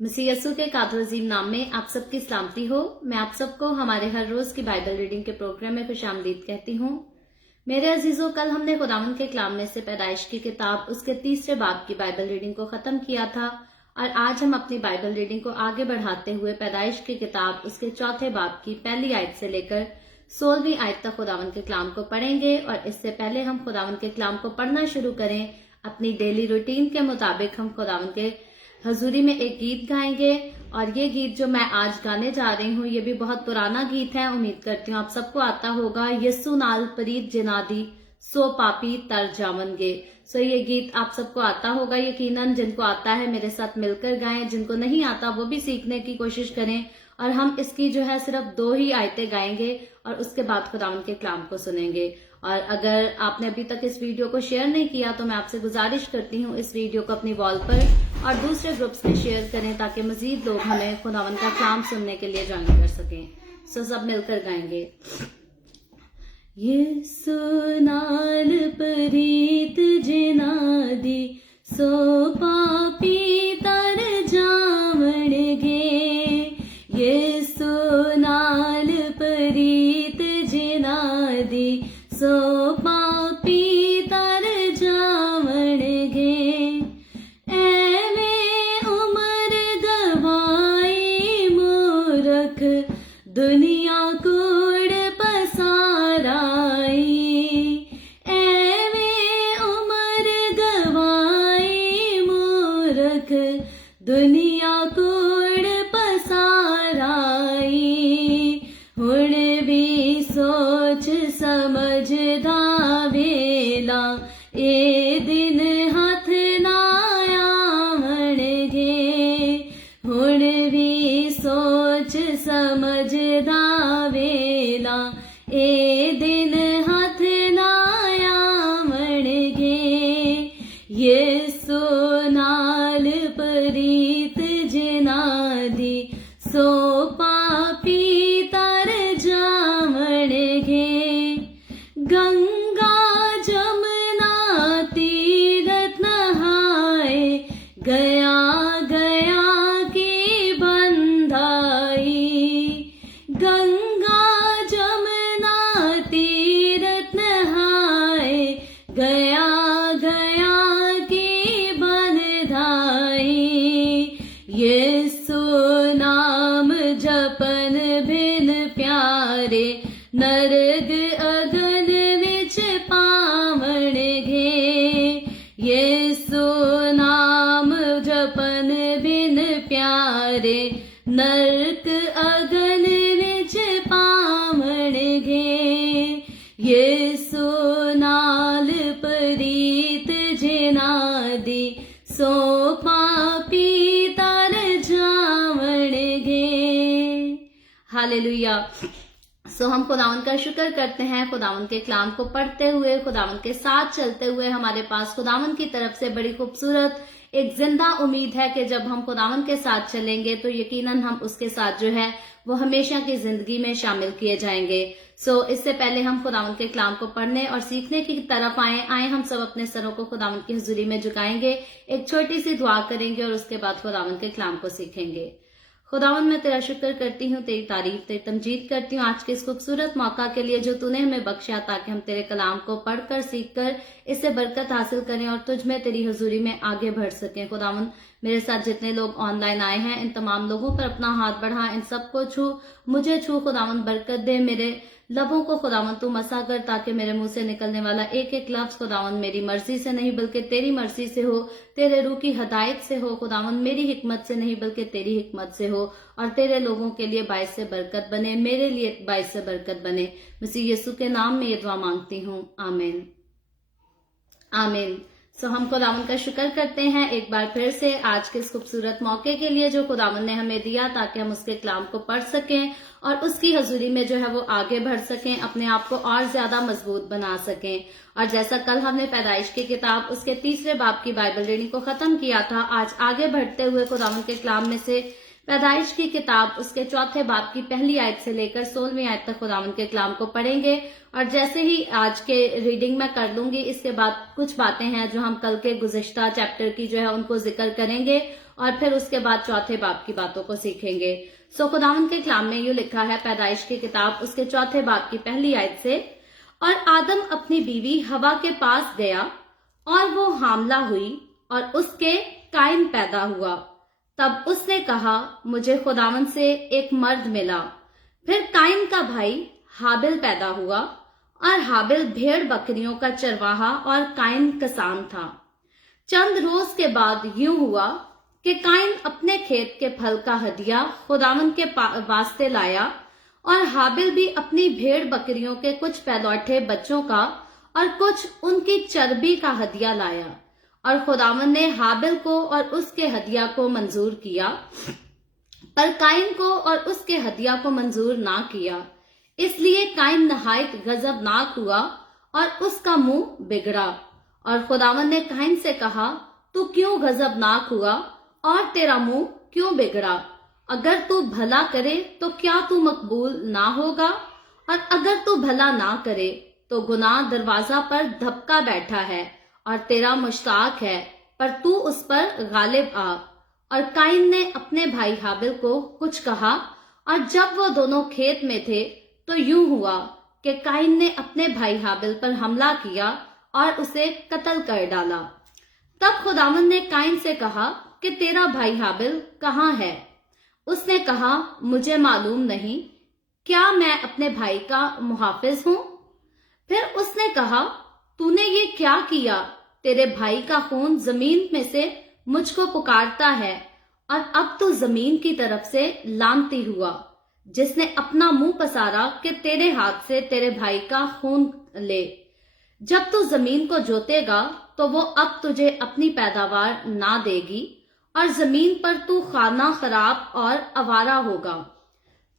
मसीह यीशु के कादर अजीम नाम में आप सबकी सलामती हो। मैं आप सबको हमारे हर रोज की बाइबल रीडिंग के प्रोग्राम में खुशामदीद कहती हूँ। मेरे अजीजों, कल हमने खुदावंद के कलाम में से पैदाइश की किताब उसके 3 बाब की बाइबल रीडिंग को खत्म किया था और आज हम अपनी बाइबल रीडिंग को आगे बढ़ाते हुए पैदाइश की किताब उसके 4 बाब की पहली आयत से लेकर 16वीं आयत तक खुदावंद के कलाम को पढ़ेंगे। और इससे पहले हम खुदावंद के कलाम को पढ़ना शुरू करें, अपनी डेली रूटीन के मुताबिक हम खुदावंद के हजूरी में एक गीत गाएंगे। और ये गीत जो मैं आज गाने जा रही हूँ ये भी बहुत पुराना गीत है, उम्मीद करती हूँ आप सबको आता होगा। यस्सु नाल परीत जिनादी सो पापी तर जावनगे। सो ये गीत आप सबको आता होगा यकीनन। जिनको आता है मेरे साथ मिलकर गाएं, जिनको नहीं आता वो भी सीखने की कोशिश करें। और हम इसकी जो है सिर्फ 2 ही आयतें गाएंगे और उसके बाद खुदावंद के कलाम को सुनेंगे। और अगर आपने अभी तक इस वीडियो को शेयर नहीं किया तो मैं आपसे गुजारिश करती हूँ इस वीडियो को अपनी वॉल पर और दूसरे ग्रुप्स में शेयर करें ताकि मजीद लोग हमें खुदावंद का कलाम सुनने के लिए ज्वाइन कर सकें। सो सब मिलकर गाएंगे। यस्सु नाल परीत जिनादी सो पापी तर जावणगे। यस्सु नाल परीत जिनादी सो पापी तर जावणगे। एवें उमर गवाई मूरख दुनिया कूड़ पसाराई। एवें उमर गवाई मूरख दुनिया कूड़ पसाराई। हुण भी सोच समझदा वेला ए दिन हथ ना आवणगे। हुण भी सोच समझदा वेला ए दिन हथ ना आवणगे। यस्सु नाल परीत जिनादी सो पापी तर जावणगे। गंगा जमुना तीरथ नहाए गया गया की बंधाई। गंगा जमुना तीरथ नहाए गया गया की बंधाई। यस्सु नाम जपन बिन प्यारे नरक अगन विच पावणगे। यस्सु नाम जपन बिन प्यारे नरक अगन विच पावणगे। यस्सु नाल परीत जिनादी सो पापी तर जावणगे। हालेलुया। सो हम खुदावंद का शुक्र करते हैं, खुदावंद के कलाम को पढ़ते हुए, खुदावंद के साथ चलते हुए हमारे पास खुदावंद की तरफ से बड़ी खूबसूरत एक जिंदा उम्मीद है कि जब हम खुदावंद के साथ चलेंगे तो यकीनन हम उसके साथ जो है वो हमेशा की जिंदगी में शामिल किए जाएंगे। सो इससे पहले हम खुदावंद के कलाम को पढ़ने और सीखने की तरफ आए हम सब अपने सरों को खुदावंद की हुजूरी में झुकाएंगे, एक छोटी सी दुआ करेंगे और उसके बाद खुदावंद के कलाम को सीखेंगे। खुदावंद, मैं तेरा शुक्र करती हूँ, तेरी तारीफ तेरी तमजीद करती हूँ आज के इस खूबसूरत मौका के लिए जो तूने हमें बख्शा ताकि हम तेरे कलाम को पढ़कर सीखकर इससे बरकत हासिल करें और तुझ में तेरी हुजूरी में आगे बढ़ सकें। खुदावंद, मेरे साथ जितने लोग ऑनलाइन आए हैं इन तमाम लोगों पर अपना हाथ बढ़ा, इन सबको छू, मुझे छू। खुदावंद बरकत दे, मेरे लबों को खुदावंद तू मसा कर ताकि मेरे मुंह से निकलने वाला एक एक लफ्ज खुदावंद मेरी मर्जी से नहीं बल्कि तेरी मर्जी से हो, तेरे रूह की हदायत से हो। खुदावंद मेरी हिकमत से नहीं बल्कि तेरी हिकमत से हो और तेरे लोगों के लिए बाइस से बरकत बने, मेरे लिए बाइस से बरकत बने। मसीह यीशु के नाम में ये दुआ मांगती हूँ, आमीन आमीन। सो हम खुदावंद का शुक्र करते हैं एक बार फिर से आज के इस खूबसूरत मौके के लिए जो खुदावंद ने हमें दिया ताकि हम उसके कलाम को पढ़ सकें और उसकी हजूरी में जो है वो आगे बढ़ सकें, अपने आप को और ज्यादा मजबूत बना सकें। और जैसा कल हमने पैदाइश की किताब उसके 3 बाब की बाइबल रीडिंग को खत्म किया था, आज आगे बढ़ते हुए खुदावंद के कलाम में से पैदाइश की किताब उसके 4 बाब की पहली आयत से लेकर 16वीं आयत तक खुदावंद के कलाम को पढ़ेंगे। और जैसे ही आज के रीडिंग में कर लूंगी, इसके बाद कुछ बातें हैं जो हम कल के गुज़िश्ता चैप्टर की जो है उनको जिक्र करेंगे اور پھر اس کے بعد چوتھے باب کی باتوں کو سیکھیں گے۔ خداوند کے کلام میں یوں لکھا ہے پیدائش کی کتاب اس کے چوتھے باب کی پہلی آیت سے، اور آدم اپنی بیوی ہوا کے پاس گیا اور وہ حاملہ ہوئی اور اس کے قائن پیدا ہوا۔ تب اس نے کہا مجھے خداوند سے ایک مرد ملا۔ پھر قائن کا بھائی حابل پیدا ہوا، اور حابل بھیڑ بکریوں کا چرواہا اور قائن کسان تھا۔ چند روز کے بعد یوں ہوا کہ قائن اپنے کھیت کے پھل کا ہدیہ خداوند کے واسطے لایا، اور حابل بھی اپنی بھیڑ بکریوں کے کچھ پیلوٹھے بچوں کا اور کچھ ان کی چربی کا ہدیہ لایا، اور خداوند نے حابل کو اور اس کے ہدیہ کو منظور کیا، پر قائن کو اور اس کے ہدیہ کو منظور نہ کیا۔ اس لیے قائن نہایت غضبناک ہوا اور اس کا منہ بگڑا، اور خداوند نے قائن سے کہا تو کیوں غضبناک ہوا اور تیرا منہ کیوں بگڑا؟ اگر تو بھلا کرے تو کیا تو مقبول نہ ہوگا، اور اگر تو بھلا نہ کرے تو گناہ دروازہ پر دھپکا بیٹھا ہے اور تیرا مشتاق ہے، پر تو اس پر غالب آ۔ اور قائن نے اپنے بھائی حابل کو کچھ کہا، اور جب وہ دونوں کھیت میں تھے تو یوں ہوا کہ قائن نے اپنے بھائی حابل پر حملہ کیا اور اسے قتل کر ڈالا۔ تب خداوند نے قائن سے کہا کہ تیرا بھائی حابل کہاں ہے؟ اس نے کہا مجھے معلوم نہیں، کیا میں اپنے بھائی کا محافظ ہوں؟ پھر اس نے کہا تو نے یہ کیا کیا؟ تیرے بھائی کا خون زمین میں سے مجھ کو پکارتا ہے، اور اب تو زمین کی طرف سے لعنتی ہوا جس نے اپنا منہ پسارا کہ تیرے ہاتھ سے تیرے بھائی کا خون لے۔ جب تو زمین کو جوتے گا تو وہ اب تجھے اپنی پیداوار نہ دے گی، اور زمین پر تو خانہ خراب اور آوارہ ہوگا۔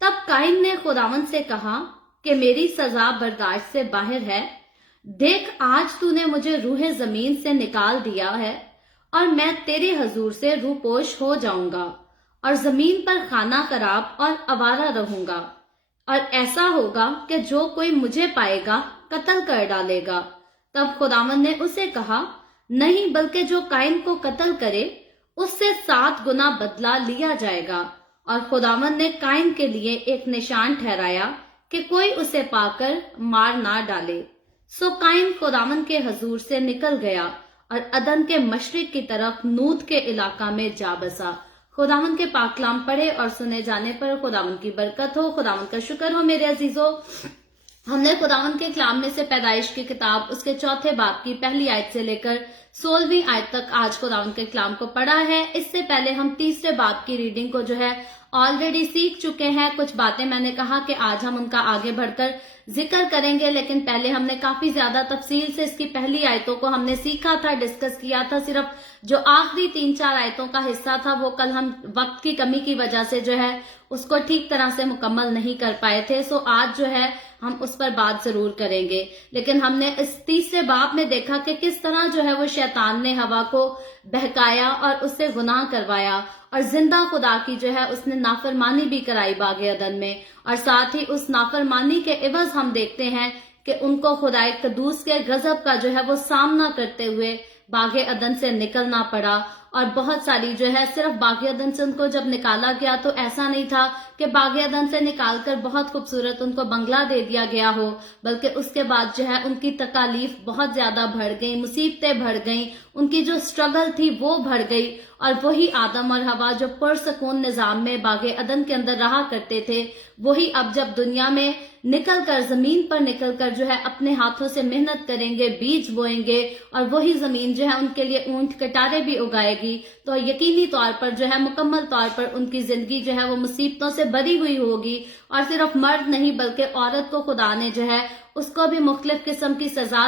تب قائن نے خداوند سے کہا کہ میری سزا برداشت سے باہر ہے۔ دیکھ آج تو نے مجھے روح زمین سے نکال دیا ہے، اور میں تیرے حضور سے روپوش ہو جاؤں گا، اور زمین پر خانہ خراب اور آوارہ رہوں گا، اور ایسا ہوگا کہ جو کوئی مجھے پائے گا قتل کر ڈالے گا۔ تب خداوند نے اسے کہا نہیں، بلکہ جو قائن کو قتل کرے اس سے 7 گنا بدلہ لیا جائے گا۔ اور خداوند نے قائن کے لیے ایک نشان ٹھہرایا کہ کوئی اسے پا کر مار نہ ڈالے۔ سو قائن خداوند کے حضور سے نکل گیا اور عدن کے مشرق کی طرف نوت کے علاقہ میں جا بسا۔ خداوند کے پاک کلام پڑھے اور سنے جانے پر خداوند کی برکت ہو۔ خداوند کا شکر ہو میرے عزیزو، ہم نے خداوند کے کلام میں سے پیدائش کی کتاب اس کے چوتھے باب کی پہلی آیت سے لے کر 16ویں آیت تک آج خداوند کے کلام کو پڑھا ہے۔ اس سے پہلے ہم تیسرے باب کی ریڈنگ کو جو ہے آلریڈی سیکھ چکے ہیں۔ کچھ باتیں میں نے کہا کہ آج ہم ان کا آگے بڑھ کر ذکر کریں گے، لیکن پہلے ہم نے کافی زیادہ تفصیل سے اس کی پہلی آیتوں کو ہم نے سیکھا تھا، ڈسکس کیا تھا۔ صرف جو آخری 3-4 آیتوں کا حصہ تھا وہ کل ہم وقت کی کمی کی وجہ سے جو ہے اس کو ٹھیک طرح سے مکمل نہیں کر پائے تھے۔ سو آج جو ہے ہم اس پر بات ضرور کریں گے، لیکن ہم نے اس تیسرے باب میں دیکھا کہ کس طرح جو ہے وہ شیطان نے ہوا کو بہکایا اور اس سے گناہ کروایا، اور زندہ خدا کی جو ہے اس نے نافرمانی بھی کرائی باغ عدن میں، اور ساتھ ہی اس نافرمانی کے عوض ہم دیکھتے ہیں کہ ان کو خدائے قدوس کے غضب کا جو ہے وہ سامنا کرتے ہوئے باغ عدن سے نکلنا پڑا۔ اور بہت ساری جو ہے صرف باغ عدن سے ان کو جب نکالا گیا تو ایسا نہیں تھا کہ باغ عدن سے نکال کر بہت خوبصورت ان کو بنگلہ دے دیا گیا ہو، بلکہ اس کے بعد جو ہے ان کی تکالیف بہت زیادہ بڑھ گئیں، مصیبتیں بڑھ گئیں، ان کی جو سٹرگل تھی وہ بڑھ گئی، اور وہی آدم اور حوا جو پرسکون نظام میں باغ عدن کے اندر رہا کرتے تھے، وہی اب جب دنیا میں نکل کر زمین پر نکل کر جو ہے اپنے ہاتھوں سے محنت کریں گے، بیج بوئیں گے، اور وہی زمین جو ہے ان کے لیے اونٹ کٹارے بھی اگائے گی، تو یقینی طور پر جو ہے مکمل طور پر ان کی زندگی جو ہے وہ مصیبتوں سے بری ہوئی ہوگی۔ اور صرف مرد نہیں بلکہ عورت کو خدا نے جو ہے اس کو بھی مختلف قسم کی سزا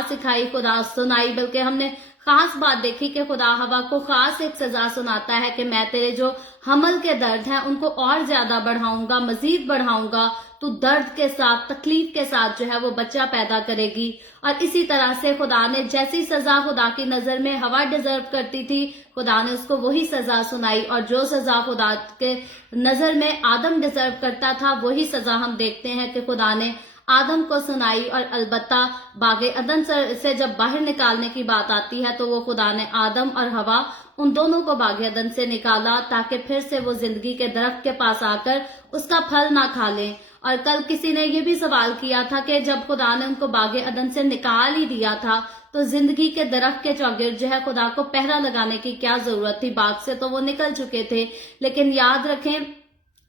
سنائی، بلکہ ہم نے خاص بات دیکھی کہ خدا ہوا کو خاص ایک سزا سناتا ہے کہ میں تیرے جو حمل کے درد ہیں ان کو اور زیادہ بڑھاؤں گا، مزید بڑھاؤں گا، تو درد کے ساتھ تکلیف کے ساتھ جو ہے وہ بچہ پیدا کرے گی۔ اور اسی طرح سے خدا نے جیسی سزا خدا کی نظر میں ہوا ڈیزرو کرتی تھی، خدا نے اس کو وہی سزا سنائی، اور جو سزا خدا کے نظر میں آدم ڈیزرو کرتا تھا وہی سزا ہم دیکھتے ہیں کہ خدا نے आदम को सुनाई, और अलबत्ता बागे अदन से जब बाहर निकालने की बात आती है तो वो खुदा ने आदम और हवा उन दोनों को बागे अदन से निकाला ताकि फिर से वो जिंदगी के दरख्त के पास आकर उसका फल ना खा लें। और कल किसी ने ये भी सवाल किया था कि जब खुदा ने उनको बागे अदन से निकाल ही दिया था तो जिंदगी के दरख्त के चौगिर्द जो है खुदा को पहरा लगाने की क्या जरूरत थी, बाग से तो वो निकल चुके थे। लेकिन याद रखें,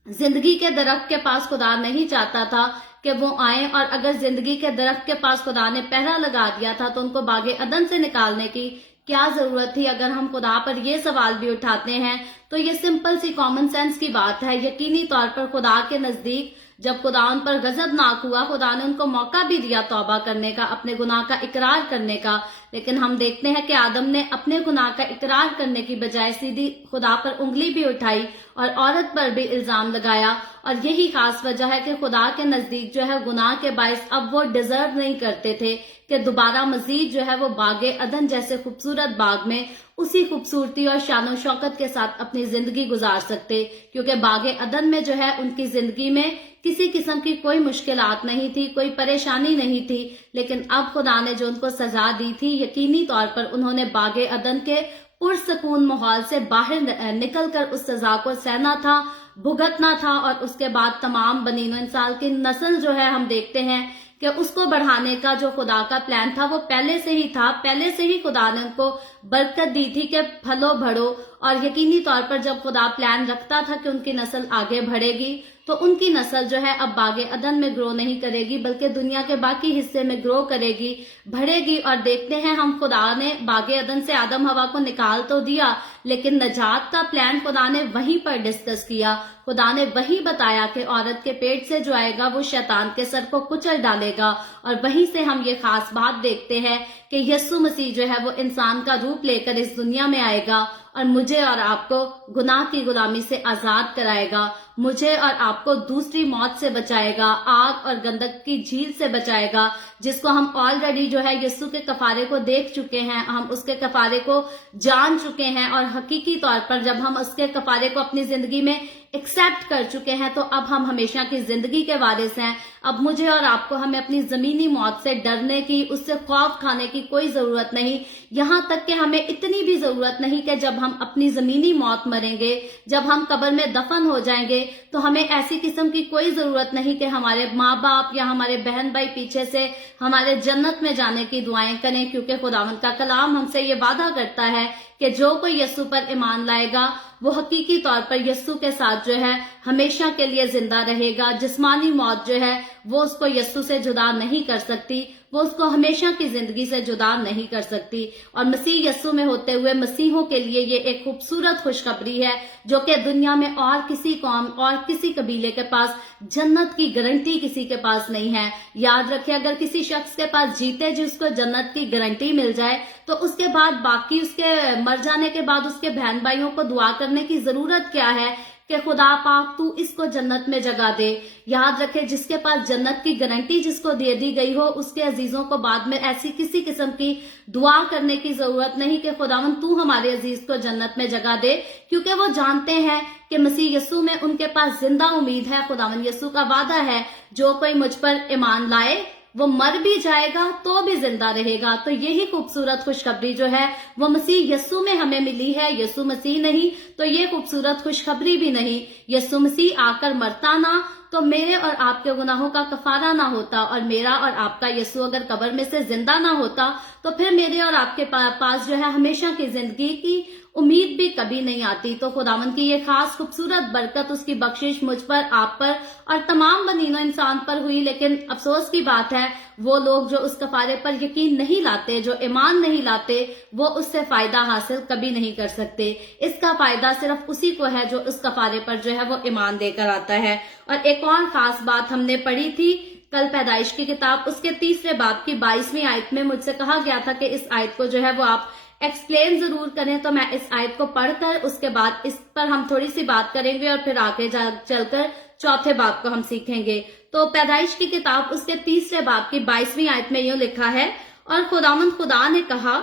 जिंदगी के दरख्त के पास खुदा नहीं चाहता था कि वो आए, और अगर जिंदगी के दरख्त के पास खुदा ने पहरा लगा दिया था तो उनको बागे अदन से निकालने की क्या जरूरत थी। अगर हम खुदा पर ये सवाल भी उठाते हैं तो ये सिंपल सी कॉमन सेंस की बात है। यकीनी तौर पर खुदा के नजदीक जब खुदा उन पर गजबनाक हुआ, खुदा ने उनको मौका भी दिया तौबा करने का, अपने गुनाह का इकरार करने का, लेकिन हम देखते हैं कि आदम ने अपने गुनाह का इकरार करने की बजाय सीधी खुदा पर उंगली भी उठाई और औरत पर भी इल्जाम लगाया। और यही खास वजह है कि खुदा के नजदीक जो है गुनाह के बायस अब वो डिजर्व नहीं करते थे कि दोबारा मजीद जो है वो बागे अदन जैसे खूबसूरत बाग में उसी खूबसूरती और शानो शौकत के साथ अपनी जिंदगी गुजार सकते, क्योंकि बागे अदन में जो है उनकी जिंदगी में किसी किस्म की कोई मुश्किलात नहीं थी, कोई परेशानी नहीं थी। लेकिन अब खुदा ने जो उनको सजा दी थी, यकीनी तौर पर उन्होंने बागे अदन के पुरसकून माहौल से बाहर निकलकर उस सजा को सहना था, भुगतना था, और उसके बाद तमाम बनीनो इंसान की नस्ल जो है हम देखते हैं कि उसको बढ़ाने का जो खुदा का प्लान था वो पहले से ही था। पहले से ही खुदा ने उनको बरकत दी थी कि फलो बढ़ो, और यकीनी तौर पर जब खुदा प्लान रखता था कि उनकी नस्ल आगे बढ़ेगी तो उनकी नस्ल जो है अब बागे अदन में ग्रो नहीं करेगी बल्कि दुनिया के बाकी हिस्से में ग्रो करेगी, बढ़ेगी। और देखते हैं हम, खुदा ने बागे अदन से आदम हवा को निकाल तो दिया, लेकिन नजात का प्लान खुदा ने वहीं पर डिस्कस किया। खुदा ने वही बताया कि औरत के पेट से जो आएगा वो शैतान के सर को कुचल डालेगा। और वहीं से हम ये खास बात देखते हैं कि यीशु मसीह जो है वो इंसान का रूप लेकर इस दुनिया में आएगा और मुझे और आपको गुनाह की गुलामी से आजाद कराएगा, मुझे और आपको दूसरी मौत से बचाएगा, आग और गंधक की झील से बचाएगा, जिसको हम ऑलरेडी जो है यीशु के कफारे को देख चुके हैं, हम उसके कफारे को जान चुके हैं। और हकीकी तौर पर जब हम उसके कफारे को अपनी जिंदगी में एक्सेप्ट कर चुके हैं तो अब हम हमेशा की जिंदगी के वारिस हैं। अब मुझे और आपको हमें अपनी जमीनी मौत से डरने की, उससे खौफ खाने की कोई जरूरत नहीं। यहाँ तक कि हमें इतनी भी जरूरत नहीं कि जब हम अपनी जमीनी मौत मरेंगे, जब हम कब्र में दफन हो जाएंगे, तो हमें ऐसी किस्म की कोई जरूरत नहीं कि हमारे माँ बाप या हमारे बहन भाई पीछे से हमारे जन्नत में जाने की दुआएं करें, क्योंकि खुदावंद का कलाम हमसे ये वादा करता है कि जो कोई यीशु पर ईमान लाएगा वो हकीकी तौर पर यीशु के साथ जो है हमेशा के लिए जिंदा रहेगा। जिस्मानी मौत जो है वो उसको यीशु से जुदा नहीं कर सकती, वो उसको हमेशा की जिंदगी से जुदा नहीं कर सकती। और मसीह यीशु में होते हुए मसीहों के लिए ये एक खूबसूरत खुशखबरी है जो कि दुनिया में और किसी कौम और किसी कबीले के पास जन्नत की गारंटी किसी के पास नहीं है। याद रखें, अगर किसी शख्स के पास जीते जी उसको जन्नत की गारंटी मिल जाए तो उसके बाद बाकी उसके मर जाने के बाद उसके बहन भाइयों को दुआ करने की जरूरत क्या है कि खुदा पाक तू इसको जन्नत में जगह दे। याद रखे, जिसके पास जन्नत की गारंटी जिसको दे दी गई हो उसके अजीजों को बाद में ऐसी किसी किस्म की दुआ करने की जरूरत नहीं कि खुदावन तू हमारे अजीज को जन्नत में जगह दे, क्योंकि वो जानते हैं कि मसीह यीशु में उनके पास जिंदा उम्मीद है। खुदावन यीशु का वादा है, जो कोई मुझ पर ईमान लाए वो मर भी जाएगा तो भी जिंदा रहेगा। तो यही खूबसूरत खुशखबरी जो है वो मसीह यीशु में हमें मिली है। यीशु मसीह नहीं तो ये खूबसूरत खुशखबरी भी नहीं। यीशु मसीह आकर मरता ना तो मेरे और आपके गुनाहों का कफारा ना होता, और मेरा और आपका यीशु अगर कब्र में से जिंदा ना होता तो फिर मेरे और आपके पास जो है हमेशा की जिंदगी की उम्मीद भी कभी नहीं आती। तो खुदावंद की ये खास खूबसूरत बरकत, उसकी बख्शिश मुझ पर, आप पर और तमाम बनीनो इंसान पर हुई। लेकिन अफसोस की बात है वो लोग जो उस कफारे पर यकीन नहीं लाते, जो ईमान नहीं लाते, वो उससे फायदा हासिल कभी नहीं कर सकते। इसका फायदा सिर्फ उसी को है जो उस कफारे पर जो है वो ईमान देकर आता है। और एक और खास बात हमने पढ़ी थी कल पैदाइश की किताब, उसके 3 बाब की 22वीं आयत में मुझसे कहा गया था कि इस आयत को जो है वो आप एक्सप्लेन जरूर करें। तो मैं इस आयत को पढ़कर उसके बाद इस पर हम थोड़ी सी बात करेंगे और फिर आगे चलकर 4थे बाब को हम सीखेंगे। तो पैदाइश की किताब उसके 3 बाब की 22वीं आयत में यूं लिखा है, और खुदावंद खुदा ने कहा,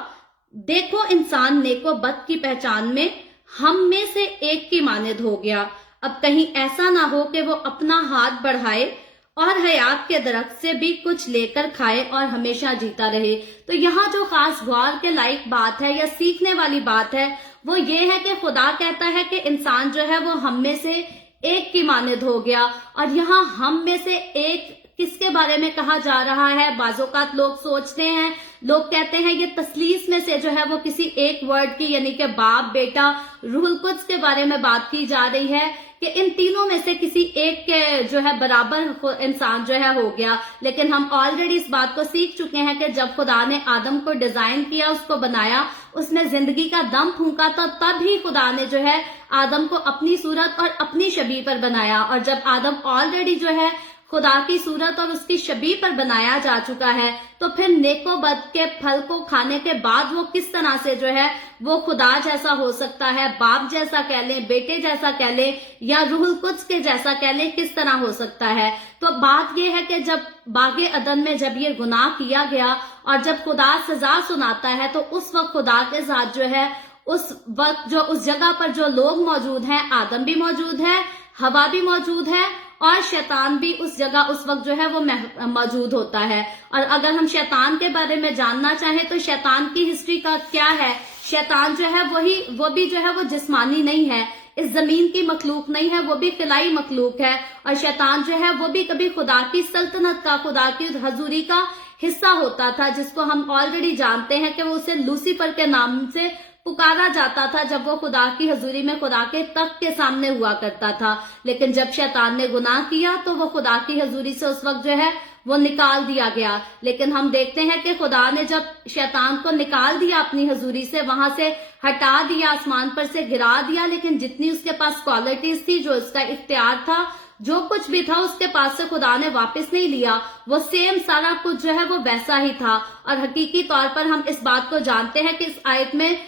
देखो इंसान नेको बद की पहचान में हम में से एक की मानद हो गया। अब कहीं ऐसा ना हो कि वो अपना हाथ बढ़ाए और हयात के दरख्त से भी कुछ लेकर खाए और हमेशा जीता रहे। तो यहाँ जो खास गौर के लायक बात है या सीखने वाली बात है वो ये है कि खुदा कहता है कि इंसान जो है वो हम में से एक की मानद हो गया। और यहाँ हम में से एक किसके बारे में कहा जा रहा है? बाज़ोकात लोग सोचते हैं, लोग कहते हैं ये तस्लीस में से जो है वो किसी एक वर्ड की यानी कि बाप, बेटा, रूहुल कुद्स के बारे में बात की जा रही है कि इन तीनों में से किसी एक के जो है बराबर इंसान जो है हो गया। लेकिन हम ऑलरेडी इस बात को सीख चुके हैं कि जब खुदा ने आदम को डिजाइन किया, उसको बनाया, उसमें जिंदगी का दम फूंका तो तब ही खुदा ने जो है आदम को अपनी सूरत और अपनी शबीह पर बनाया। और जब आदम ऑलरेडी जो है खुदा की सूरत और उसकी शबीह पर बनाया जा चुका है तो फिर नेको बद के फल को खाने के बाद वो किस तरह से जो है वो खुदा जैसा हो सकता है? बाप जैसा कह लें, बेटे जैसा कह लें या रूहुल कुद्स के जैसा कह लें, किस तरह हो सकता है? तो बात ये है कि जब बागे अदन में जब ये गुनाह किया गया और जब खुदा सजा सुनाता है तो उस वक्त खुदा के साथ जो है उस वक्त जो उस जगह पर जो लोग मौजूद हैं, आदम भी मौजूद है, हवा भी मौजूद है और शैतान भी उस जगह उस वक्त जो है वो मौजूद होता है। और अगर हम शैतान के बारे में जानना चाहें तो शैतान की हिस्ट्री का क्या है? शैतान जो है वो भी जो है वो जिस्मानी नहीं है, इस जमीन की मखलूक नहीं है, वो भी खिलाई मखलूक है। और शैतान जो है वो भी कभी खुदा की सल्तनत का, खुदा की हजूरी का हिस्सा होता था, जिसको हम ऑलरेडी जानते हैं कि वो उसे लूसीफर के नाम से पुकारा जाता था जब वो खुदा की हजूरी में खुदा के तख्त के सामने हुआ करता था। लेकिन जब शैतान ने गुनाह किया तो वो खुदा की हजूरी से उस वक्त जो है वो निकाल दिया गया। लेकिन हम देखते हैं कि खुदा ने जब शैतान को निकाल दिया अपनी हजूरी से, वहां से हटा दिया, आसमान पर से गिरा दिया, लेकिन जितनी उसके पास क्वालिटीज थी, जो उसका इख्तियार था, जो कुछ भी था, उसके पास से खुदा ने वापस नहीं लिया। वो सेम सारा कुछ जो है वो वैसा ही था। और हकीकी तौर पर हम इस बात को जानते हैं कि इस आयत में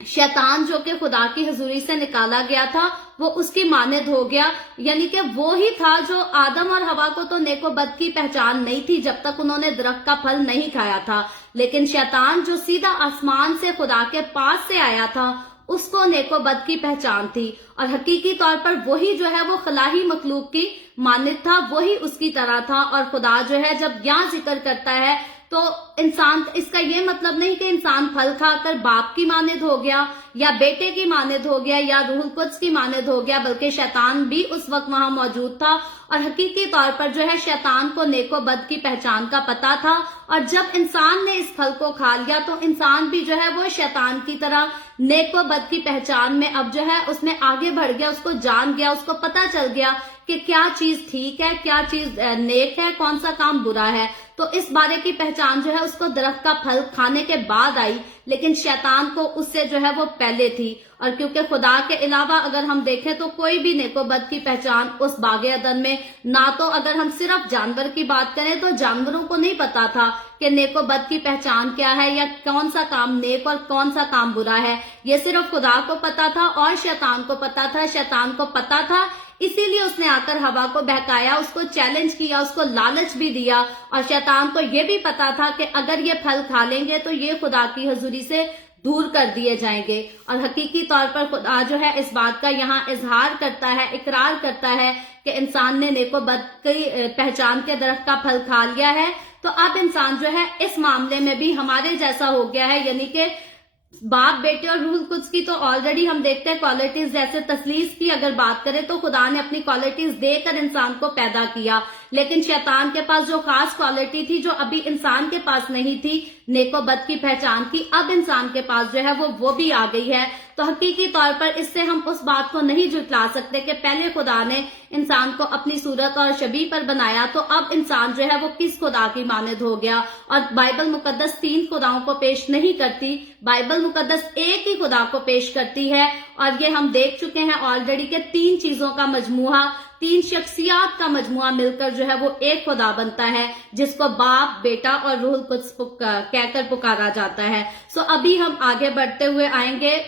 शैतान जो कि खुदा की हजूरी से निकाला गया था वो उसकी मानद हो गया, यानी कि वो ही था जो आदम और हवा को तो नेको बद की पहचान नहीं थी जब तक उन्होंने दरख्त का फल नहीं खाया था। लेकिन शैतान जो सीधा आसमान से खुदा के पास से आया था उसको नेको बद की पहचान थी। और हकीकी तौर पर वही जो है वो खलाही मखलूक की मानद था, वही उसकी तरह था। और खुदा जो है जब यहाँ जिक्र करता है तो इंसान, इसका ये मतलब नहीं कि इंसान फल खाकर बाप की मानद हो गया या बेटे की मानद हो गया या रूहुल कुद्स की मानद हो गया, बल्कि शैतान भी उस वक्त वहां मौजूद था। और हकीकी तौर पर जो है शैतान को नेको बद की पहचान का पता था। और जब इंसान ने इस फल को खा लिया तो इंसान भी जो है वो शैतान की तरह नेको बद की पहचान में अब जो है उसमें आगे बढ़ गया, उसको जान गया, उसको पता चल गया कि क्या चीज ठीक है, क्या चीज नेक है, कौन सा काम बुरा है। तो इस बारे की पहचान जो है उसको दरख्त का फल खाने के बाद आई, लेकिन शैतान को उससे जो है वो पहले थी। और क्योंकि खुदा के अलावा अगर हम देखें तो कोई भी नेको बद की पहचान उस बागे अदन में ना, तो अगर हम सिर्फ जानवर की बात करें तो जानवरों को नहीं पता था कि नेको बद की पहचान क्या है या कौन सा काम नेक और कौन सा काम बुरा है। ये सिर्फ खुदा को पता था और शैतान को पता था। शैतान को पता था, इसीलिए उसने आकर हवा को बहकाया, उसको चैलेंज किया, उसको लालच भी दिया। और शैतान को यह भी पता था कि अगर ये फल खा लेंगे तो ये खुदा की हजूरी से दूर कर दिए जाएंगे। और हकीकी तौर पर खुदा जो है इस बात का यहाँ इजहार करता है, इकरार करता है कि इंसान ने नेको बद की पहचान के दरख्त का फल खा लिया है, तो अब इंसान जो है इस मामले में भी हमारे जैसा हो गया है। यानी कि बाप, बेटे और रूहुल कुद्स की तो ऑलरेडी हम देखते हैं क्वालिटीज, जैसे तस्लीस की अगर बात करें तो खुदा ने अपनी क्वालिटीज देकर इंसान को पैदा किया। लेकिन शैतान के पास जो खास क्वालिटी थी जो अभी इंसान के पास नहीं थी, नेको बद की पहचान की, अब इंसान के पास जो है वो भी आ गई है। तो हकीकी तौर पर इससे हम उस बात को नहीं जुटला सकते कि पहले खुदा ने इंसान को अपनी सूरत और शबीह पर बनाया तो अब इंसान जो है वो किस खुदा की मानद हो गया। और बाइबल मुकद्दस 3 खुदाओं को पेश नहीं करती, बाइबल मुकद्दस एक ही खुदा को पेश करती है। और ये हम देख चुके हैं ऑलरेडी के 3 चीजों का मजमुआ, 3 शख्सियात का मजमुआ मिलकर जो है वो एक खुदा बनता है, जिसको बाप, बेटा और रूहुल कुद्स कहकर पुकारा जाता है। सो अभी हम आगे बढ़ते हुए आएंगे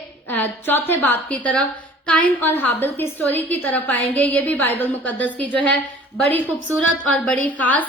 चौथे बाब की तरफ, काइन और हाबिल की स्टोरी की तरफ आएंगे। ये भी बाइबल मुकद्दस की जो है बड़ी खूबसूरत और बड़ी खास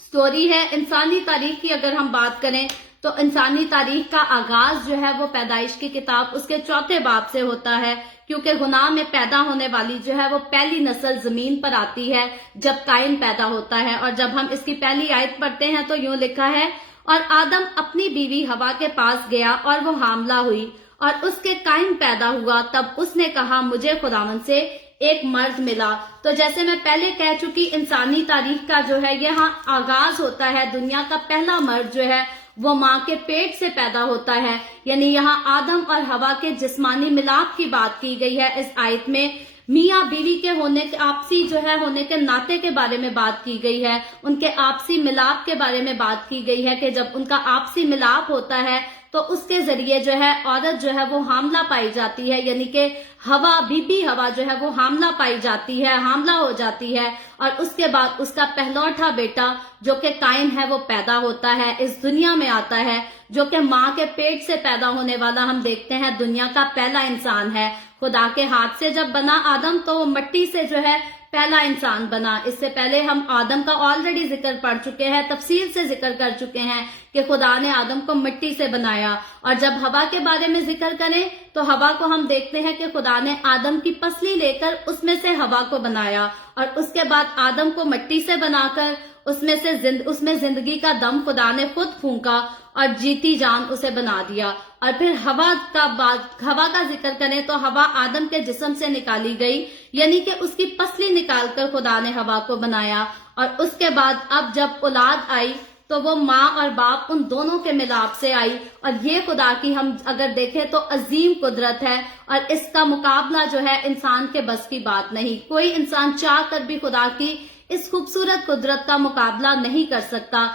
स्टोरी है। इंसानी तारीख की अगर हम बात करें تو انسانی تاریخ کا آغاز جو ہے وہ پیدائش کی کتاب اس کے 4 باب سے ہوتا ہے، کیونکہ گناہ میں پیدا ہونے والی جو ہے وہ پہلی نسل زمین پر آتی ہے جب قائن پیدا ہوتا ہے۔ اور جب ہم اس کی پہلی آیت پڑھتے ہیں تو یوں لکھا ہے، اور آدم اپنی بیوی ہوا کے پاس گیا اور وہ حاملہ ہوئی اور اس کے قائن پیدا ہوا، تب اس نے کہا مجھے خداوند سے ایک مرد ملا۔ تو جیسے میں پہلے کہہ چکی، انسانی تاریخ کا جو ہے یہاں آغاز ہوتا ہے، دنیا کا پہلا مرد جو ہے وہ ماں کے پیٹ سے پیدا ہوتا ہے، یعنی یہاں آدم اور ہوا کے جسمانی ملاپ کی بات کی گئی ہے۔ اس آیت میں میاں بیوی کے ہونے کے آپسی جو ہے ہونے کے ناطے کے بارے میں بات کی گئی ہے، ان کے آپسی ملاپ کے بارے میں بات کی گئی ہے کہ جب ان کا آپسی ملاپ ہوتا ہے تو اس کے ذریعے جو ہے عورت جو ہے وہ حاملہ پائی جاتی ہے، یعنی کہ ہوا بی بی ہوا جو ہے وہ حاملہ پائی جاتی ہے، حاملہ ہو جاتی ہے، اور اس کے بعد اس کا پہلوٹا بیٹا جو کہ قائن ہے وہ پیدا ہوتا ہے، اس دنیا میں آتا ہے، جو کہ ماں کے پیٹ سے پیدا ہونے والا ہم دیکھتے ہیں دنیا کا پہلا انسان ہے۔ خدا کے ہاتھ سے جب بنا آدم تو وہ مٹی سے جو ہے پہلا انسان بنا۔ اس سے پہلے ہم آدم کا آلریڈی ذکر پڑھ چکے ہیں، تفصیل سے ذکر کر چکے ہیں کہ خدا نے آدم کو مٹی سے بنایا۔ اور جب ہوا کے بارے میں ذکر کریں تو ہوا کو ہم دیکھتے ہیں کہ خدا نے آدم کی پسلی لے کر اس میں سے ہوا کو بنایا، اور اس کے بعد آدم کو مٹی سے بنا کر اس میں زندگی کا دم خدا نے خود پھونکا اور جیتی جان اسے بنا دیا۔ اور پھر ہوا کا ذکر کریں تو ہوا آدم کے جسم سے نکالی گئی، یعنی کہ اس کی پسلی نکال کر خدا نے ہوا کو بنایا۔ اور اس کے بعد اب جب اولاد آئی تو وہ ماں اور باپ ان دونوں کے ملاپ سے آئی، اور یہ خدا کی ہم اگر دیکھیں تو عظیم قدرت ہے، اور اس کا مقابلہ جو ہے انسان کے بس کی بات نہیں۔ کوئی انسان چاہ کر بھی خدا کی اس خوبصورت قدرت کا مقابلہ نہیں کر سکتا۔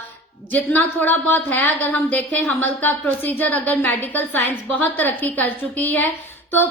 جتنا تھوڑا بہت ہے، اگر ہم دیکھیں حمل کا پروسیجر، اگر میڈیکل سائنس بہت ترقی کر چکی ہے تو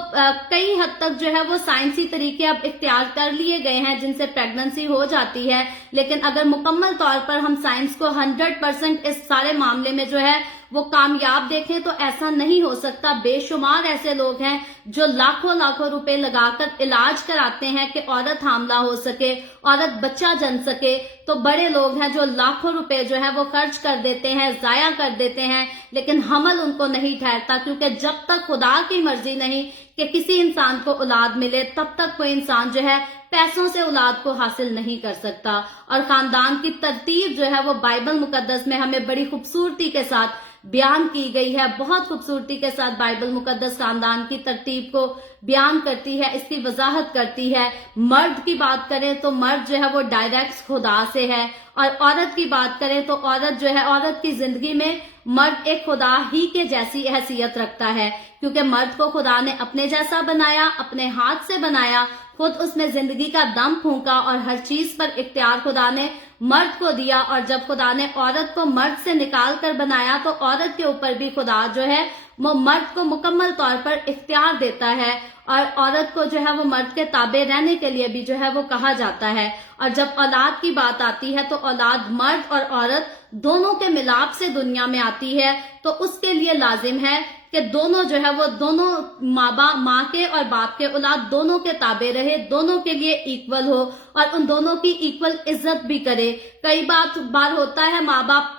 کئی حد تک جو ہے وہ سائنسی طریقے اب اختیار کر لیے گئے ہیں جن سے پریگننسی ہو جاتی ہے، لیکن اگر مکمل طور پر ہم سائنس کو 100% اس سارے معاملے میں جو ہے وہ کامیاب دیکھیں تو ایسا نہیں ہو سکتا۔ بے شمار ایسے لوگ ہیں جو لاکھوں روپے لگا کر علاج کراتے ہیں کہ عورت حاملہ ہو سکے، عورت بچہ جن سکے۔ تو بڑے لوگ ہیں جو لاکھوں روپے جو ہے وہ خرچ کر دیتے ہیں، ضائع کر دیتے ہیں، لیکن حمل ان کو نہیں ٹھہرتا، کیونکہ جب تک خدا کی مرضی نہیں کہ کسی انسان کو اولاد ملے تب تک کوئی انسان جو ہے پیسوں سے اولاد کو حاصل نہیں کر سکتا۔ اور خاندان کی ترتیب جو ہے وہ بائبل مقدس میں ہمیں بڑی خوبصورتی کے ساتھ بیان کی گئی ہے، بہت خوبصورتی کے ساتھ بائبل مقدس خاندان کی ترتیب کو بیان کرتی ہے، اس کی وضاحت کرتی ہے۔ مرد کی بات کریں تو مرد جو ہے وہ ڈائریکٹ خدا سے ہے، اور عورت کی بات کریں تو عورت جو ہے عورت کی زندگی میں مرد ایک خدا ہی کے جیسی حیثیت رکھتا ہے، کیونکہ مرد کو خدا نے اپنے جیسا بنایا، اپنے ہاتھ سے بنایا، خود اس میں زندگی کا دم پھونکا، اور ہر چیز پر اختیار خدا نے مرد کو دیا۔ اور جب خدا نے عورت کو مرد سے نکال کر بنایا تو عورت کے اوپر بھی خدا جو ہے وہ مرد کو مکمل طور پر اختیار دیتا ہے، اور عورت کو جو ہے وہ مرد کے تابع رہنے کے لیے بھی جو ہے وہ کہا جاتا ہے۔ اور جب اولاد کی بات آتی ہے تو اولاد مرد اور عورت دونوں کے ملاپ سے دنیا میں آتی ہے، تو اس کے لیے لازم ہے کہ دونوں جو ہے وہ دونوں ماں کے اور باپ کے اولاد دونوں کے تابع رہے، دونوں کے لیے ایکول ہو، اور ان دونوں کی ایکول عزت بھی کرے۔ کئی بار ہوتا ہے ماں باپ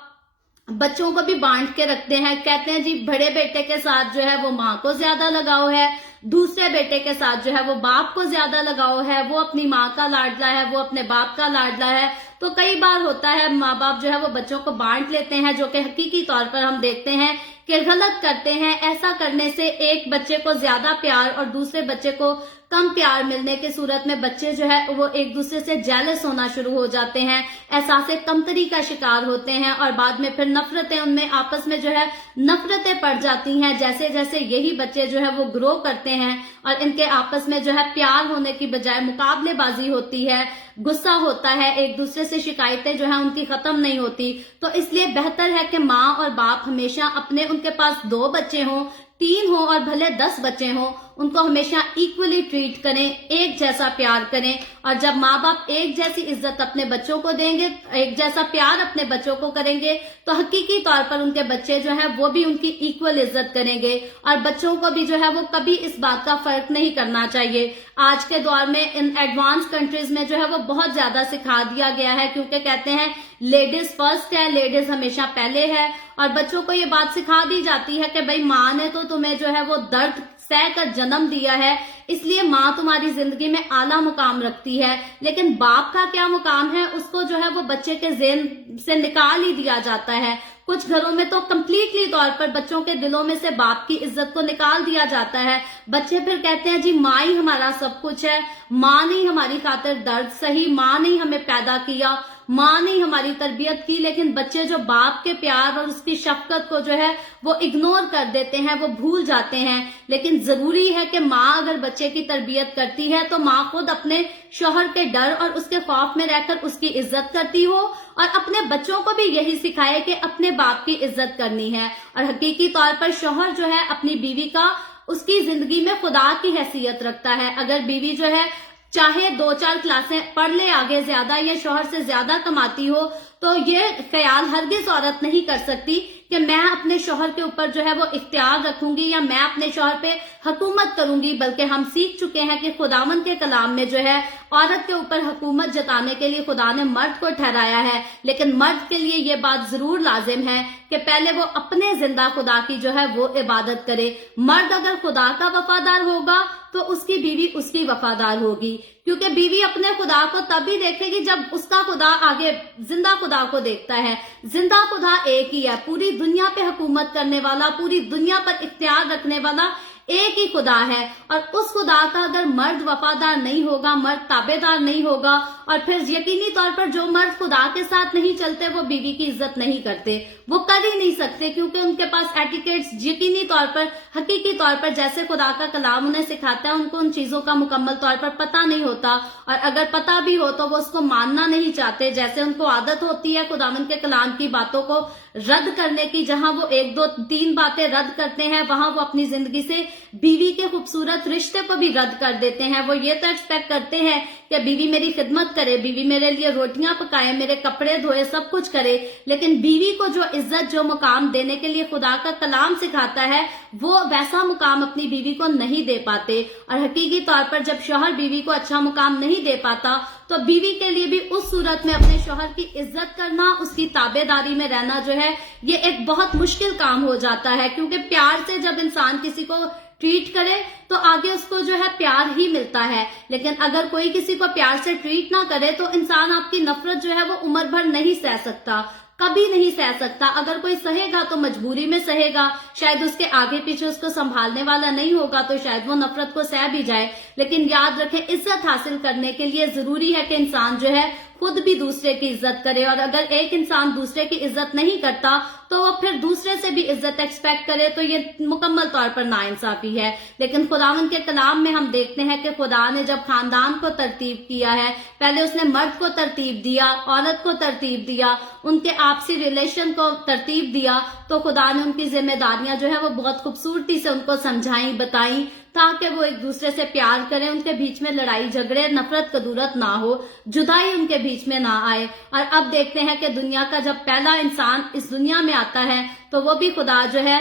بچوں کو بھی بانٹ کے رکھتے ہیں، کہتے ہیں جی بڑے بیٹے کے ساتھ جو ہے وہ ماں کو زیادہ لگاؤ ہے، دوسرے بیٹے کے ساتھ جو ہے وہ باپ کو زیادہ لگاؤ ہے، وہ اپنی ماں کا لاڈلا ہے، وہ اپنے باپ کا لاڈلا ہے۔ تو کئی بار ہوتا ہے ماں باپ جو ہے وہ بچوں کو بانٹ لیتے ہیں، جو کہ حقیقی طور پر ہم دیکھتے ہیں کہ غلط کرتے ہیں۔ ایسا کرنے سے ایک بچے کو زیادہ پیار اور دوسرے بچے کو کم پیار ملنے کی صورت میں بچے جو ہے وہ ایک دوسرے سے جیلس ہونا شروع ہو جاتے ہیں، احساس کمتری کا شکار ہوتے ہیں، اور بعد میں پھر نفرتیں ان میں آپس میں جو ہے نفرتیں پڑ جاتی ہیں۔ جیسے جیسے یہی بچے جو ہے وہ گرو کرتے ہیں اور ان کے آپس میں جو ہے پیار ہونے کی بجائے مقابلے بازی ہوتی ہے، غصہ ہوتا ہے، ایک دوسرے سے شکایتیں جو ہیں ان کی ختم نہیں ہوتی۔ تو اس لیے بہتر ہے کہ ماں اور باپ ہمیشہ ان کے پاس 2 بچے ہوں، 3 ہوں اور بھلے 10 بچے ہوں، उनको हमेशा इक्वली ट्रीट करें, एक जैसा प्यार करें। और जब माँ बाप एक जैसी इज्जत अपने बच्चों को देंगे, एक जैसा प्यार अपने बच्चों को करेंगे, तो हकीकी तौर पर उनके बच्चे जो है वो भी उनकी इक्वल इज्जत करेंगे। और बच्चों को भी जो है वो कभी इस बात का फर्क नहीं करना चाहिए। आज के दौर में इन एडवांस कंट्रीज में जो है वो बहुत ज्यादा सिखा दिया गया है, क्योंकि कहते हैं लेडीज फर्स्ट है, लेडीज हमेशा पहले है। और बच्चों को ये बात सिखा दी जाती है कि भाई माँ ने तो तुम्हें जो है वो दर्द सह कर जन्म दिया है, इसलिए माँ तुम्हारी जिंदगी में आला मुकाम रखती है। लेकिन बाप का क्या मुकाम है, उसको जो है वो बच्चे के ज़हन से निकाल ही दिया जाता है। कुछ घरों में तो कंप्लीटली तौर पर बच्चों के दिलों में से बाप की इज्जत को निकाल दिया जाता है। बच्चे फिर कहते हैं जी माँ ही हमारा सब कुछ है, माँ ने हमारी खातिर दर्द सही, माँ ने हमें पैदा किया, माँ ने हमारी तरबियत की। लेकिन बच्चे जो बाप के प्यार और उसकी शफकत को जो है वो इग्नोर कर देते हैं, वो भूल जाते हैं। लेकिन जरूरी है कि माँ अगर बच्चे की तरबियत करती है तो माँ खुद अपने शौहर के डर और उसके खौफ में रहकर उसकी इज्जत करती हो, और अपने बच्चों को भी यही सिखाए कि अपने बाप की इज्जत करनी है। और हकीकी तौर पर शौहर जो है अपनी बीवी का उसकी जिंदगी में खुदा की हैसियत रखता है। अगर बीवी जो है चाहे 2-4 क्लासें पढ़ ले आगे ज्यादा या शौहर से ज्यादा कमाती हो, तो ये ख्याल हरगिज औरत नहीं कर सकती कि मैं अपने शौहर के ऊपर जो है वो इख्तियार रखूंगी या मैं अपने शौहर पे हुकूमत करूंगी। बल्कि हम सीख चुके हैं कि खुदावंद के कलाम में जो है औरत के ऊपर हुकूमत जताने के लिए खुदा ने मर्द को ठहराया है। लेकिन मर्द के लिए ये बात जरूर लाजिम है कि पहले वो अपने जिंदा खुदा की जो है वो इबादत करे। मर्द अगर खुदा का वफादार होगा तो उसकी बीवी उसकी वफादार होगी, क्योंकि बीवी अपने खुदा को तभी देखेगी जब उसका खुदा आगे जिंदा खुदा को देखता है। जिंदा खुदा एक ही है, पूरी दुनिया पे हुकूमत करने वाला, पूरी दुनिया पर इख्तियार रखने वाला एक ही खुदा है। और उस खुदा का अगर मर्द वफादार नहीं होगा, मर्द ताबेदार नहीं होगा, और फिर यकीनी तौर पर जो मर्द खुदा के साथ नहीं चलते वो बीवी की इज्जत नहीं करते, वो कर ही नहीं सकते, क्योंकि उनके पास एटिकेट्स यकीनी तौर पर हकीकी तौर पर जैसे खुदा का कलाम उन्हें सिखाता है उनको उन चीजों का मुकम्मल तौर पर पता नहीं होता। और अगर पता भी हो तो वो उसको मानना नहीं चाहते। जैसे उनको आदत होती है खुदावंद के कलाम की बातों को रद्द करने की, जहां वो 1-2-3 बातें रद्द करते हैं वहां वो अपनी जिंदगी से बीवी के खूबसूरत रिश्ते को भी रद्द कर देते हैं। वो ये तो एक्सपेक्ट करते हैं कि बीवी मेरी खिदमत करे, बीवी मेरे लिए रोटियां पकाए, मेरे कपड़े धोए, सब कुछ करे। लेकिन बीवी को जो इज्जत जो मुकाम देने के लिए खुदा का कलाम सिखाता है वो वैसा मुकाम अपनी बीवी को नहीं दे पाते। और हकीकी तौर पर जब शौहर बीवी को अच्छा मुकाम नहीं दे पाता तो बीवी के लिए भी उस सूरत में अपने शौहर की इज्जत करना, उसकी ताबेदारी में रहना जो है ये एक बहुत मुश्किल काम हो जाता है। क्योंकि प्यार से जब इंसान किसी को ट्रीट करे तो आगे उसको जो है प्यार ही मिलता है। लेकिन अगर कोई किसी को प्यार से ट्रीट ना करे तो इंसान आपकी नफरत जो है वो उम्र भर नहीं सह सकता, कभी नहीं सह सकता। अगर कोई सहेगा तो मजबूरी में सहेगा, शायद उसके आगे पीछे उसको संभालने वाला नहीं होगा तो शायद वो नफरत को सह भी जाए। लेकिन याद रखें, इज्जत हासिल करने के लिए जरूरी है कि इंसान जो है खुद भी दूसरे की इज्जत करे। और अगर एक इंसान दूसरे की इज्जत नहीं करता तो वो फिर दूसरे से भी इज्जत एक्सपेक्ट करे तो ये मुकम्मल तौर पर नाइंसाफी है। लेकिन खुदावंद के कलाम में हम देखते हैं कि खुदा ने जब खानदान को तरतीब किया है, पहले उसने मर्द को तरतीब दिया, औरत को तरतीब दिया, उनके आपसी रिलेशन को तरतीब दिया, तो खुदा ने उनकी जिम्मेदारियां जो है वो बहुत खूबसूरती से उनको समझाई, बताई, ताकि वो एक दूसरे से प्यार करें, उनके बीच में लड़ाई झगड़े नफरत कदूरत ना हो, जुदाई उनके बीच में ना आए। और अब देखते हैं कि दुनिया का जब पहला इंसान इस दुनिया में आता है तो वो भी खुदा जो है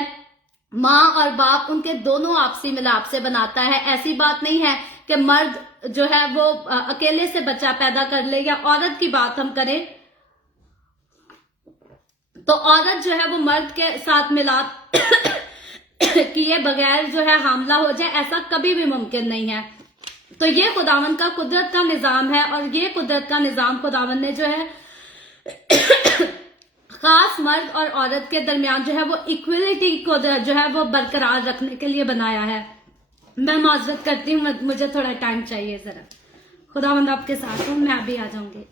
माँ और बाप उनके दोनों आपसी मिलाप से बनाता है। ऐसी बात नहीं है कि मर्द जो है वो अकेले से बच्चा पैदा कर ले, या औरत की बात हम करें तो औरत जो है वो मर्द के साथ मिलाप किए बगैर जो है हामला हो जाए, ऐसा कभी भी मुमकिन नहीं है। तो ये खुदावंद का कुदरत का निजाम है, और ये कुदरत का निजाम खुदावंद ने जो है खास मर्द और औरत के दरमियान जो है वो इक्वलिटी को जो है वो बरकरार रखने के लिए बनाया है। मैं माजरत करती हूँ, मुझे थोड़ा टाइम चाहिए जरा। खुदावंद आपके साथ हूँ, मैं अभी आ जाऊंगी।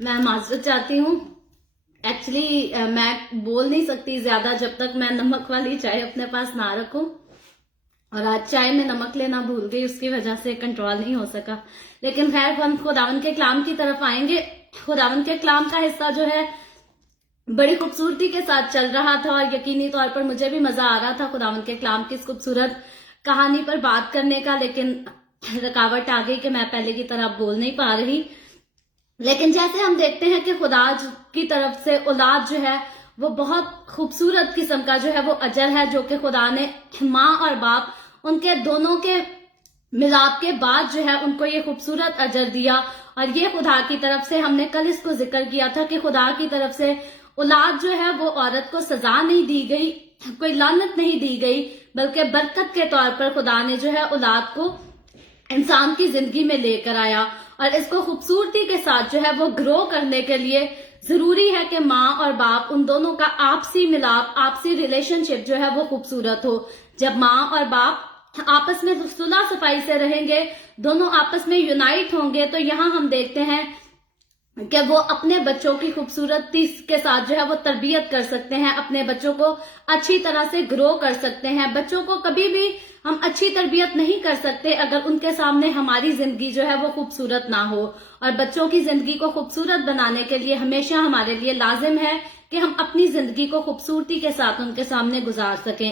मैं माजरत चाहती हूँ। एक्चुअली मैं बोल नहीं सकती ज्यादा जब तक मैं नमक वाली चाय अपने पास ना रखूं, और आज चाय में नमक लेना भूल गई, उसकी वजह से कंट्रोल नहीं हो सका। लेकिन खैर हम खुदावंद के कलाम की तरफ आएंगे। खुदावंद के कलाम का हिस्सा जो है बड़ी खूबसूरती के साथ चल रहा था, और यकीनी तौर पर मुझे भी मजा आ रहा था खुदावंद के कलाम की इस खूबसूरत कहानी पर बात करने का। लेकिन रुकावट आ गई कि मैं पहले की तरह बोल नहीं पा रही। लेकिन जैसे हम देखते हैं कि खुदा की तरफ से औलाद जो है वो बहुत खूबसूरत किस्म का जो है वो अजर है, जो कि खुदा ने माँ और बाप उनके दोनों के मिलाप के बाद जो है उनको ये खूबसूरत अजर दिया। और ये खुदा की तरफ से, हमने कल इसको जिक्र किया था कि खुदा की तरफ से औलाद जो है वो औरत को सजा नहीं दी गई, कोई लानत नहीं दी गई, बल्कि बरकत के तौर पर खुदा ने जो है औलाद को इंसान की जिंदगी में लेकर आया। और इसको खूबसूरती के साथ जो है वो ग्रो करने के लिए जरूरी है कि माँ और बाप उन दोनों का आपसी मिलाप, आपसी रिलेशनशिप जो है वो खूबसूरत हो। जब माँ और बाप आपस में सुलह सफाई से रहेंगे, दोनों आपस में यूनाइट होंगे, तो यहाँ हम देखते हैं कि वो अपने बच्चों की खूबसूरती के साथ जो है वो तरबियत कर सकते हैं, अपने बच्चों को अच्छी तरह से ग्रो कर सकते हैं। बच्चों को कभी भी हम अच्छी तरबियत नहीं कर सकते अगर उनके सामने हमारी जिंदगी जो है वो खूबसूरत ना हो। और बच्चों की जिंदगी को खूबसूरत बनाने के लिए हमेशा हमारे लिए लाजिम है कि हम अपनी जिंदगी को खूबसूरती के साथ उनके सामने गुजार सकें।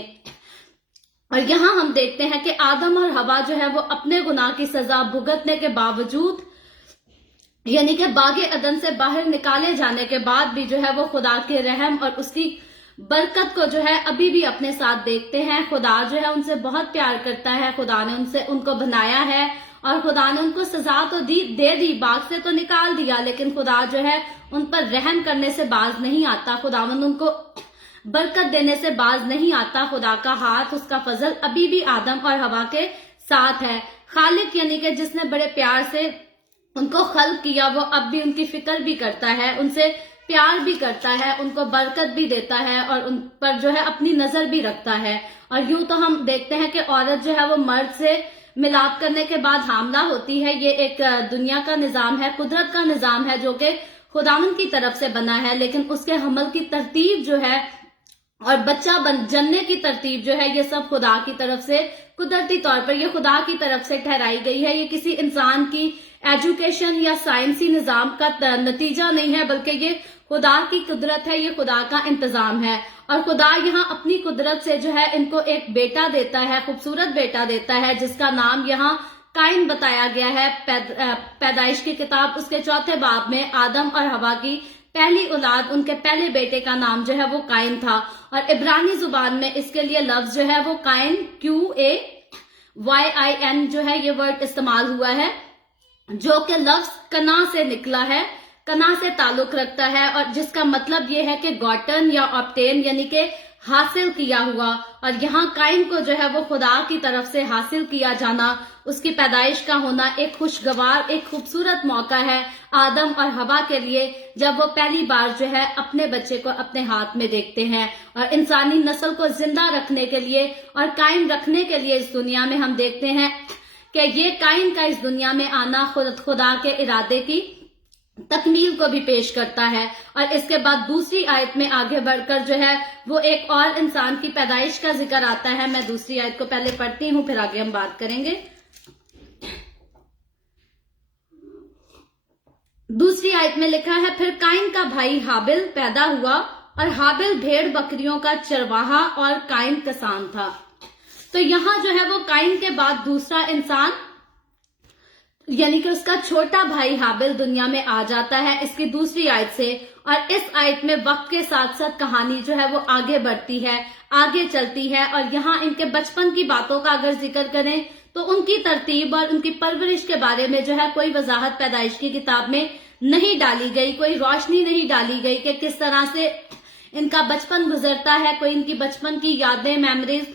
और यहाँ हम देखते हैं कि आदम और हवा जो है वो अपने गुनाह की सजा भुगतने के बावजूद, यानी कि बागे अदन से बाहर निकाले जाने के बाद भी जो है वो खुदा के रहम और उसकी बरकत को जो है अभी भी अपने साथ देखते हैं। खुदा जो है उनसे बहुत प्यार करता है, खुदा ने उनको बनाया है, और खुदा ने उनको सजा तो दे दी, बाग से तो निकाल दिया, लेकिन खुदा जो है उन पर रहम करने से बाज नहीं आता, खुदावंद उनको बरकत देने से बाज नहीं आता। खुदा का हाथ, उसका फजल अभी भी आदम और हवा के साथ है। खालिक यानी कि जिसने बड़े प्यार से उनको खल्क किया, वो अब भी उनकी फिक्र भी करता है, उनसे प्यार भी करता है, उनको बरकत भी देता है, और उन पर जो है अपनी नजर भी रखता है। और यूं तो हम देखते हैं कि औरत जो है वो मर्द से मिलाप करने के बाद हामला होती है। ये एक दुनिया का निजाम है, कुदरत का निजाम है, जो कि खुदावंद की तरफ से बना है। लेकिन उसके हमल की तरतीब जो है और बच्चा जनने की तरतीब जो है, ये सब खुदा की तरफ से, कुदरती तौर पर ये खुदा की तरफ से ठहराई गई है। ये किसी इंसान की एजुकेशन या साइंसी निजाम का नतीजा नहीं है, बल्कि ये खुदा की कुदरत है, ये खुदा का इंतजाम है। और खुदा यहाँ अपनी कुदरत से जो है इनको एक बेटा देता है, खूबसूरत बेटा देता है, जिसका नाम यहाँ काइन बताया गया है। पैदाइश की किताब उसके 4 बाब में आदम और हवा की पहली औलाद, उनके पहले बेटे का नाम जो है वो काइन था। और इब्रानी जुबान में इसके लिए लफ्ज जो है वो काइन, QAYIN जो है ये वर्ड इस्तेमाल हुआ है, जो कि लफ्ज कना से निकला है, कना से ताल्लुक रखता है, और जिसका मतलब ये है कि गॉटन या ऑब्टेन यानी कि हासिल किया हुआ। और यहाँ काइन को जो है वो खुदा की तरफ से हासिल किया जाना, उसकी पैदाइश का होना एक खुशगवार, एक खूबसूरत मौका है आदम और हवा के लिए, जब वो पहली बार जो है अपने बच्चे को अपने हाथ में देखते हैं। और इंसानी नस्ल को जिंदा रखने के लिए और कायम रखने के लिए इस दुनिया में हम देखते हैं कि ये काइन का इस दुनिया में आना खुदा के इरादे की तकमील को भी पेश करता है। और इसके बाद दूसरी आयत में आगे बढ़कर जो है वो एक और इंसान की पैदाइश का जिक्र आता है। मैं दूसरी आयत को पहले पढ़ती हूँ, फिर आगे हम बात करेंगे। दूसरी आयत में लिखा है, फिर काइन का भाई हाबिल पैदा हुआ, और हाबिल भेड़ बकरियों का चरवाहा और काइन किसान था। तो यहाँ जो है वो काइन के बाद दूसरा इंसान यानी कि उसका छोटा भाई हाबिल दुनिया में आ जाता है इसकी दूसरी आयत से। और इस आयत में वक्त के साथ साथ कहानी जो है वो आगे बढ़ती है, आगे चलती है। और यहाँ इनके बचपन की बातों का अगर जिक्र करें तो उनकी तरतीब और उनकी परवरिश के बारे में जो है कोई वजाहत पैदाइश की किताब में नहीं डाली गई, कोई रोशनी नहीं डाली गई कि किस तरह से इनका बचपन गुजरता है, कोई इनकी बचपन की यादें, मेमोरीज,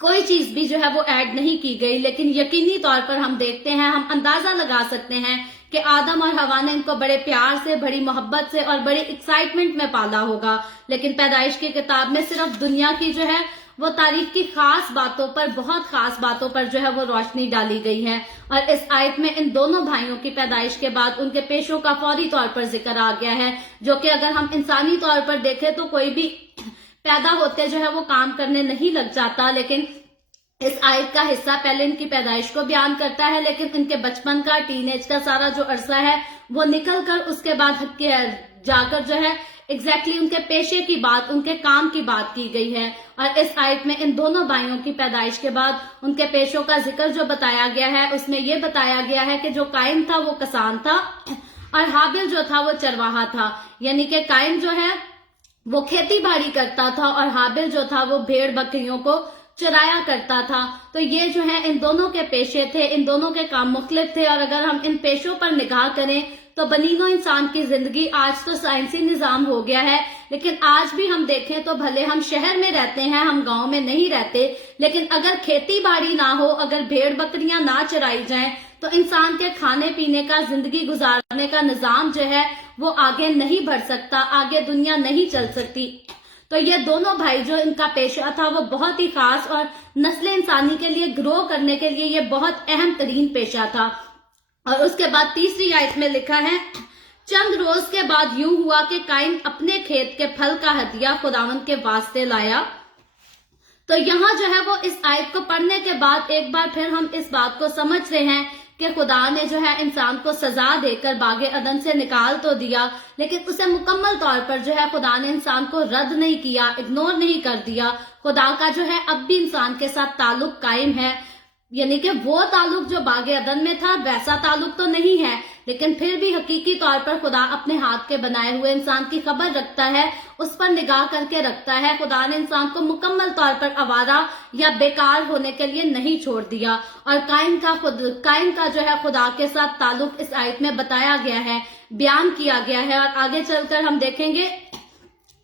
कोई चीज भी जो है वो ऐड नहीं की गई। लेकिन यकीनी तौर पर हम देखते हैं, हम अंदाजा लगा सकते हैं कि आदम और हवा ने इनको बड़े प्यार से, बड़ी मोहब्बत से और बड़ी एक्साइटमेंट में पाला होगा। लेकिन पैदाइश की किताब में सिर्फ दुनिया की जो है वो तारीख की खास बातों पर, बहुत खास बातों पर जो है वो रोशनी डाली गई है। और इस आयत में इन दोनों भाइयों की पैदाइश के बाद उनके पेशों का फौरी तौर पर जिक्र आ गया है, जो कि अगर हम इंसानी तौर पर देखें तो कोई भी पैदा होते जो है वो काम करने नहीं लग जाता, लेकिन इस आयत का हिस्सा पहले इनकी पैदाइश को बयान करता है, लेकिन इनके बचपन का, टीनेज का सारा जो अरसा है वो निकल कर उसके बाद जाकर जो है एग्जैक्टली उनके पेशे की बात, उनके काम की बात की गई है। और इस आयत में इन दोनों भाइयों की पैदाइश के बाद उनके पेशों का जिक्र जो बताया गया है, उसमें ये बताया गया है कि जो कायन था वो किसान था और हाबिल जो था वो चरवाहा था। यानी कि कायन जो है वो खेती बाड़ी करता था और हाबिल जो था वो भेड़ बकरियों को चराया करता था। तो ये जो है इन दोनों के पेशे थे, इन दोनों के काम मुख्तलिफ थे। और अगर हम इन पेशों पर निगाह करें तो बनीनो इंसान की जिंदगी, आज तो साइंसी निजाम हो गया है, लेकिन आज भी हम देखें तो भले हम शहर में रहते हैं, हम गांव में नहीं रहते, लेकिन अगर खेती बाड़ी ना हो, अगर भेड़ बकरियां ना चराई जाएं, तो इंसान के खाने पीने का, जिंदगी गुजारने का निजाम जो है वो आगे नहीं बढ़ सकता, आगे दुनिया नहीं चल सकती। तो ये दोनों भाई जो इनका पेशा था वो बहुत ही खास और नस्ल इंसानी के लिए ग्रो करने के लिए ये बहुत अहम तरीन पेशा था। और उसके बाद तीसरी आयत में लिखा है, चंद रोज के बाद यूं हुआ कि काइन अपने खेत के फल का हदिया खुदावंद के वास्ते लाया। तो यहाँ जो है वो इस आयत को पढ़ने के बाद एक बार फिर हम इस बात को समझ रहे हैं कि खुदा ने जो है इंसान को सजा देकर बागे अदन से निकाल तो दिया, लेकिन उसे मुकम्मल तौर पर जो है खुदा ने इंसान को रद्द नहीं किया, इग्नोर नहीं कर दिया। खुदा का जो है अब भी इंसान के साथ ताल्लुक कायम है, यानी कि वो ताल्लुक जो बागे अदन में था वैसा ताल्लुक तो नहीं है, लेकिन फिर भी हकीकी तौर पर खुदा अपने हाथ के बनाए हुए इंसान की खबर रखता है, उस पर निगाह करके रखता है। खुदा ने इंसान को मुकम्मल तौर पर आवारा या बेकार होने के लिए नहीं छोड़ दिया। और काइन का जो है खुदा के साथ ताल्लुक इस आयत में बताया गया है, बयान किया गया है। और आगे चलकर हम देखेंगे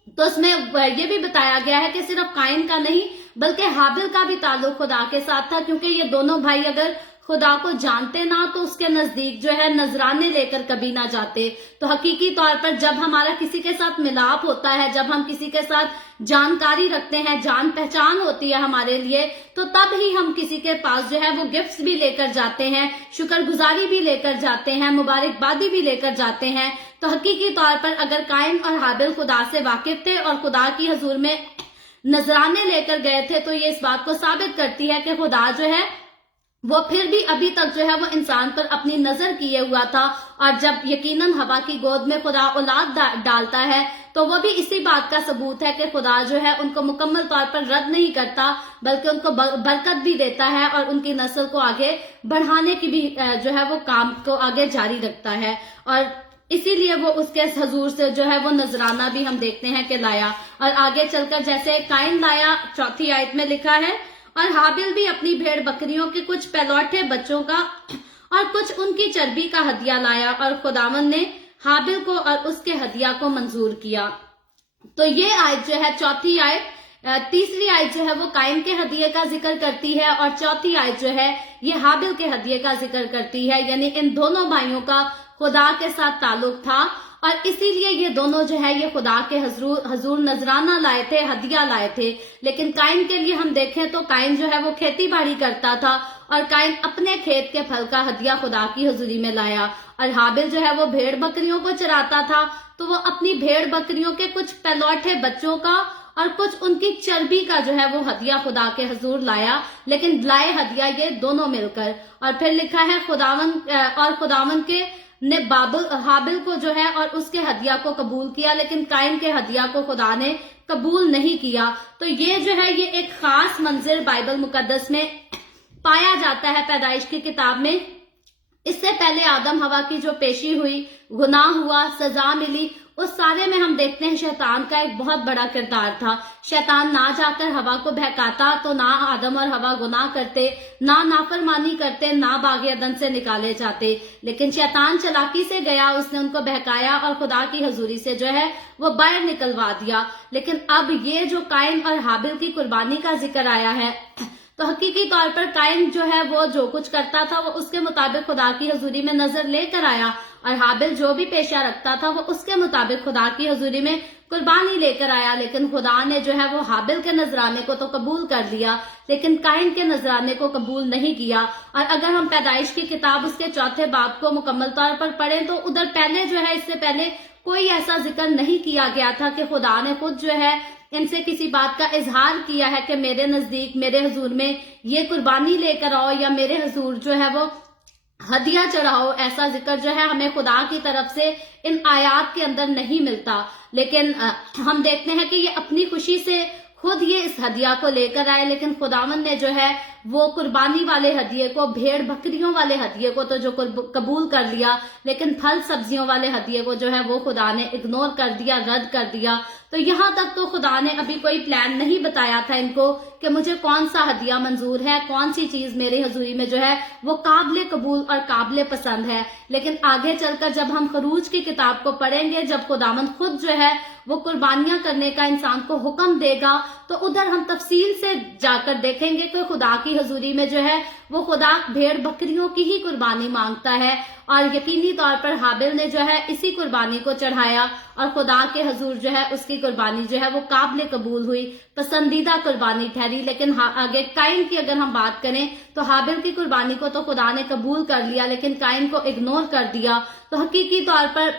तो उसमें ये भी बताया गया है कि सिर्फ काइन का नहीं बल्कि हाबिल का भी ताल्लुक खुदा के साथ था, क्योंकि ये दोनों भाई अगर खुदा को जानते ना तो उसके नजदीक जो है नजराने लेकर कभी ना जाते। तो हकीकी तौर पर जब हमारा किसी के साथ मिलाप होता है, जब हम किसी के साथ जानकारी रखते हैं, जान पहचान होती है हमारे लिए, तो तब ही हम किसी के पास जो है वो गिफ्ट्स भी लेकर जाते हैं, शुक्रगुजारी भी लेकर जाते हैं, मुबारकबादी भी लेकर जाते हैं। तो हकीकी तौर पर अगर काइन और हाबिल खुदा से वाकिफ थे और खुदा की हजूर में नजराने लेकर गए थे, तो ये इस बात को साबित करती है कि खुदा जो है वो फिर भी अभी तक जो है वो इंसान पर अपनी नजर किए हुआ था। और जब यकीनन हवा की गोद में खुदा औलाद डालता है तो वो भी इसी बात का सबूत है कि खुदा जो है उनको मुकम्मल तौर पर रद्द नहीं करता, बल्कि उनको बरकत भी देता है और उनकी नस्ल को आगे बढ़ाने की भी जो है वो काम को आगे जारी रखता है। और इसीलिए वो उसके हजूर से जो है वो नजराना भी हम देखते हैं कि लाया। और आगे चलकर जैसे काइन लाया, चौथी आयत में लिखा है, और हाबिल भी अपनी भेड़ बकरियों के कुछ पहलौठे बच्चों का और कुछ उनकी चर्बी का हदिया लाया, और खुदावन ने हाबिल को और उसके हदिया को मंजूर किया। तो ये आयत जो है चौथी आयत, तीसरी आयत जो है वो काइन के हदिये का जिक्र करती है और चौथी आयत जो है ये हाबिल के हदिये का जिक्र करती है। यानी इन दोनों भाइयों का खुदा के साथ ताल्लुक था और इसीलिए ये दोनों जो है ये खुदा के हजूर नजराना लाए थे, हदिया लाए थे। लेकिन काइन के लिए हम देखें तो काइन जो है वो खेती बाड़ी करता था और काइन अपने खेत के फल का हदिया खुदा की हजूरी में लाया। और हाबिल जो है वो भेड़ बकरियों को चराता था, तो वो अपनी भेड़ बकरियों के कुछ पहलौठे बच्चों का और कुछ उनकी चर्बी का जो है वो हदिया खुदा के हजूर लाया, लेकिन लाए हदिया ये दोनों मिलकर। और फिर लिखा है खुदावन के ने हाबिल को जो है और उसके हदिया को कबूल किया, लेकिन काइन के हदिया को खुदा ने कबूल नहीं किया। तो ये जो है ये एक खास मंजर बाइबल मुकद्दस में पाया जाता है पैदाइश की किताब में। इससे पहले आदम हवा की जो पेशी हुई, गुनाह हुआ, सजा मिली, उस सारे में हम देखते हैं शैतान का एक बहुत बड़ा किरदार था। शैतान ना जाकर हवा को बहकाता तो ना आदम और हवा गुनाह करते, ना नाफरमानी करते, ना बागे अदन से निकाले जाते। लेकिन शैतान चालाकी से गया, उसने उनको बहकाया और खुदा की हजूरी से जो है वो बाहर निकलवा दिया। लेकिन अब ये जो काइन और हाबिल की कुर्बानी का जिक्र आया है, तो हकीकी तौर पर काइन जो है वो जो कुछ करता था वो उसके मुताबिक खुदा की हजूरी में नजर लेकर आया, और हाबिल जो भी पेशा रखता था वो उसके मुताबिक खुदा की हजूरी में कुर्बानी लेकर आया, लेकिन खुदा ने जो है वो हाबिल के नजराने को तो कबूल कर लिया, लेकिन काइन के नजराने को कबूल नहीं किया। और अगर हम पैदाइश की किताब उसके 4 बाब को मुकम्मल तौर पर पढ़ें तो उधर पहले जो है, इससे पहले कोई ऐसा जिक्र नहीं किया गया था कि खुदा ने खुद जो है इनसे किसी बात का इजहार किया है कि मेरे नजदीक, मेरे हुजूर में ये कुर्बानी लेकर आओ या मेरे हुजूर जो है वो हदिया चढ़ाओ। ऐसा जिक्र जो है हमें खुदा की तरफ से इन आयात के अंदर नहीं मिलता। लेकिन हम देखते हैं कि ये अपनी खुशी से खुद ये इस हदिया को लेकर आए, लेकिन खुदावंद ने जो है वो कुर्बानी वाले हदिये को, भेड़ बकरियों वाले हदिये को तो जो कबूल कर लिया, लेकिन फल सब्जियों वाले हदिये को जो है वो खुदा ने इग्नोर कर दिया, रद्द कर दिया। तो यहाँ तक तो खुदा ने अभी कोई प्लान नहीं बताया था इनको कि मुझे कौन सा हदिया मंजूर है, कौन सी चीज मेरी हजूरी में जो है वो काबिल कबूल और काबिल पसंद है। लेकिन आगे चलकर जब हम खरूज की किताब को पढ़ेंगे, जब खुदावंद खुद जो है वो कुर्बानियां करने का इंसान को हुक्म देगा, तो उधर हम तफसील से जाकर देखेंगे कि खुदा की हजूरी में जो है वो खुदा भेड़ बकरियों की ही कुर्बानी मांगता है। और यकीनी तौर पर हाबिल ने जो है इसी कुर्बानी को चढ़ाया और खुदा के हजूर जो है उसकी कुर्बानी जो है वो काबिल कबूल हुई, पसंदीदा कुर्बानी ठहरी। लेकिन आगे काइन की अगर हम बात करें तो हाबिल की कुर्बानी को तो खुदा ने कबूल कर लिया, लेकिन काइन को इग्नोर कर दिया। तो हकीकी तौर पर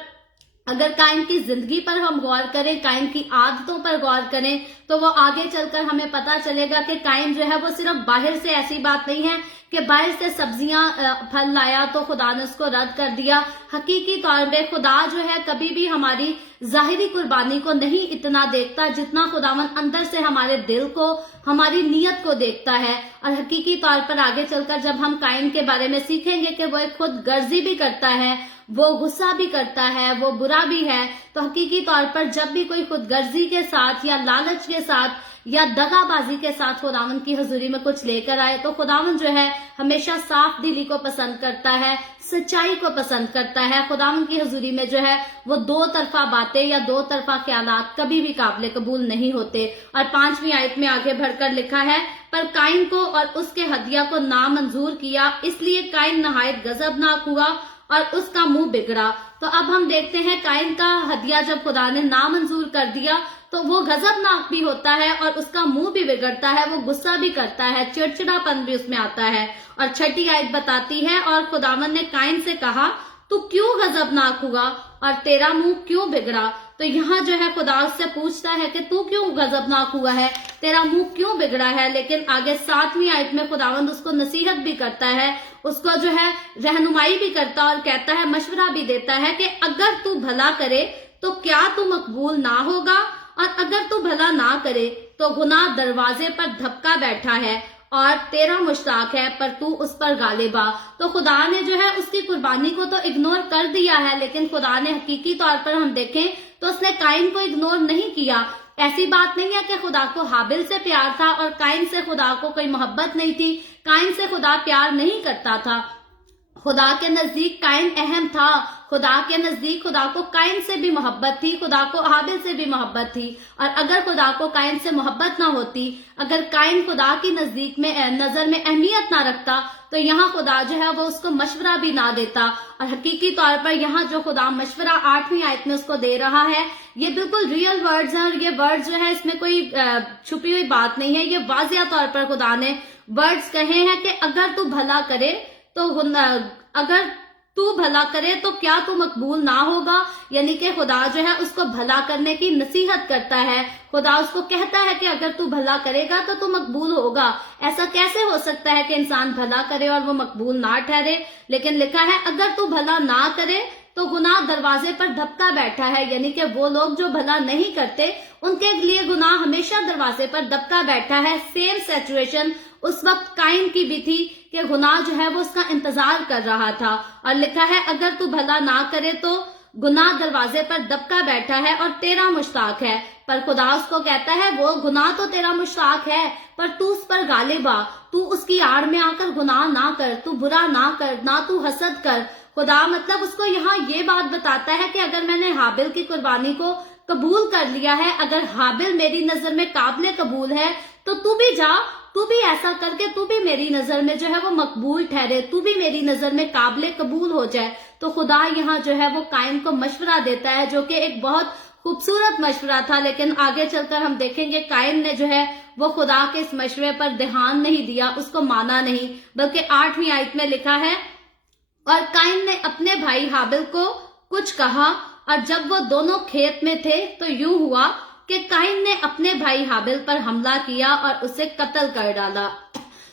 अगर काइन की जिंदगी पर हम गौर करें, काइन की आदतों पर गौर करें, तो वो आगे चलकर हमें पता चलेगा कि काइन जो है वो सिर्फ बाहर से, ऐसी बात नहीं है कि बाहर से सब्जियां फल लाया तो खुदा ने उसको रद्द कर दिया। हकीकी तौर पे खुदा जो है कभी भी हमारी जाहिरी कुर्बानी को नहीं इतना देखता जितना खुदावंद अंदर से हमारे दिल को, हमारी नीयत को देखता है। और हकीकी तौर पर आगे चलकर जब हम काइन के बारे में सीखेंगे कि वो एक खुद गर्जी भी करता है, वो गुस्सा भी करता है, वो बुरा भी है, तो हकीकी तौर पर जब भी कोई खुदगर्जी के साथ या लालच के साथ या दगाबाजी के साथ खुदावंद की हजूरी में कुछ लेकर आए, तो खुदावंद जो है हमेशा साफ दिली को पसंद करता है, सच्चाई को पसंद करता है। खुदावंद की हजूरी में जो है वो दो तरफा बातें या दो तरफा ख्यालात कभी भी काबिल कबूल नहीं होते। और 5वीं आयत में आगे बढ़कर लिखा है, पर काइन को और उसके हदिया को नामंजूर किया, इसलिए काइन नहायत गजबनाक हुआ और उसका मुंह बिगड़ा। तो अब हम देखते हैं काइन का हदिया जब खुदा ने नामंजूर कर दिया तो वो गजबनाक भी होता है और उसका मुंह भी बिगड़ता है, वो गुस्सा भी करता है, चिड़चिड़ापन भी उसमें आता है। और 6ठी आयत बताती है, और खुदावंद ने काइन से कहा, तू क्यों गजबनाक हुआ और तेरा मुंह क्यों बिगड़ा। तो यहाँ जो है खुदा उससे पूछता है कि तू क्यों गजबनाक हुआ है, तेरा मुंह क्यों बिगड़ा है। लेकिन आगे 7वीं आयत में खुदावंद उसको नसीहत भी करता है, उसको जो है रहनुमाई भी करता और कहता है, मशवरा भी देता है कि अगर तू भला करे तो क्या तू मकबूल ना होगा, और अगर तू भला ना करे तो गुनाह दरवाजे पर धपका बैठा है और तेरा मुश्ताक है पर तू उस पर गालिब आ। तो खुदा ने जो है उसकी कुर्बानी को तो इग्नोर कर दिया है, लेकिन खुदा ने हकीकी तौर पर हम देखें तो उसने काइन को इग्नोर नहीं किया। ऐसी बात नहीं है कि खुदा को हाबिल से प्यार था और काइन से खुदा को कोई मोहब्बत नहीं थी, काइन से खुदा प्यार नहीं करता था। खुदा के नजदीक काइन अहम था, खुदा के नजदीक खुदा को काइन से भी मोहब्बत थी, खुदा को हाबिल से भी मोहब्बत थी। और अगर खुदा को काइन से मोहब्बत ना होती, अगर काइन खुदा की नजदीक में नजर में अहमियत ना रखता, तो यहाँ खुदा जो है वो उसको मशवरा भी ना देता। और हकीकी तौर पर यहाँ जो खुदा मशवरा 8वीं आयत में उसको दे रहा है, ये बिल्कुल रियल वर्ड्स हैं और ये वर्ड्स जो है इसमें कोई छुपी हुई बात नहीं है। ये वाज़िया तौर पर खुदा ने वर्ड्स कहे हैं कि अगर तू भला करे तो अगर तू भला करे तो क्या तू मकबूल ना होगा। यानी कि खुदा जो है उसको भला करने की नसीहत करता है, खुदा उसको कहता है कि अगर तू भला करेगा तो तू मकबूल होगा। ऐसा कैसे हो सकता है कि इंसान भला करे और वो मकबूल ना ठहरे। लेकिन लिखा है अगर तू भला ना करे तो गुनाह दरवाजे पर धपका बैठा है, यानी कि वो लोग जो भला नहीं करते उनके लिए गुनाह हमेशा दरवाजे पर धपका बैठा है। सेम सिचुएशन उस वक्त काइन की भी थी कि गुनाह जो है वो उसका इंतजार कर रहा था। और लिखा है अगर तू भला ना करे तो गुनाह दरवाजे पर दबका बैठा है और तेरा मुश्ताक है। पर खुदा उसको कहता है वो गुनाह तो तेरा मुश्ताक है पर तू उस पर गालिब आ, तू उसकी आड़ में आकर गुनाह ना कर, तू बुरा ना कर, ना तू हसद कर। खुदा मतलब उसको यहाँ ये बात बताता है कि अगर मैंने हाबिल की कुर्बानी को कबूल कर लिया है, अगर हाबिल मेरी नजर में काबिल कबूल है, तो तू भी जा, तू भी ऐसा करके तू भी मेरी नजर में जो है वो मकबूल ठहरे, तू भी मेरी नजर में काबिल कबूल हो जाए। तो खुदा यहाँ जो है वो काइन को मशवरा देता है, जो कि एक बहुत खूबसूरत मशवरा था, लेकिन आगे चलकर हम देखेंगे कायन ने जो है वो खुदा के इस मशवरे पर ध्यान नहीं दिया, उसको माना नहीं, बल्कि 8वीं आयत में लिखा है, और कायन ने अपने भाई हाबिल को कुछ कहा, और जब वो दोनों खेत में थे तो यूं हुआ कि कायन ने अपने भाई हाबिल पर हमला किया और उसे कत्ल कर डाला।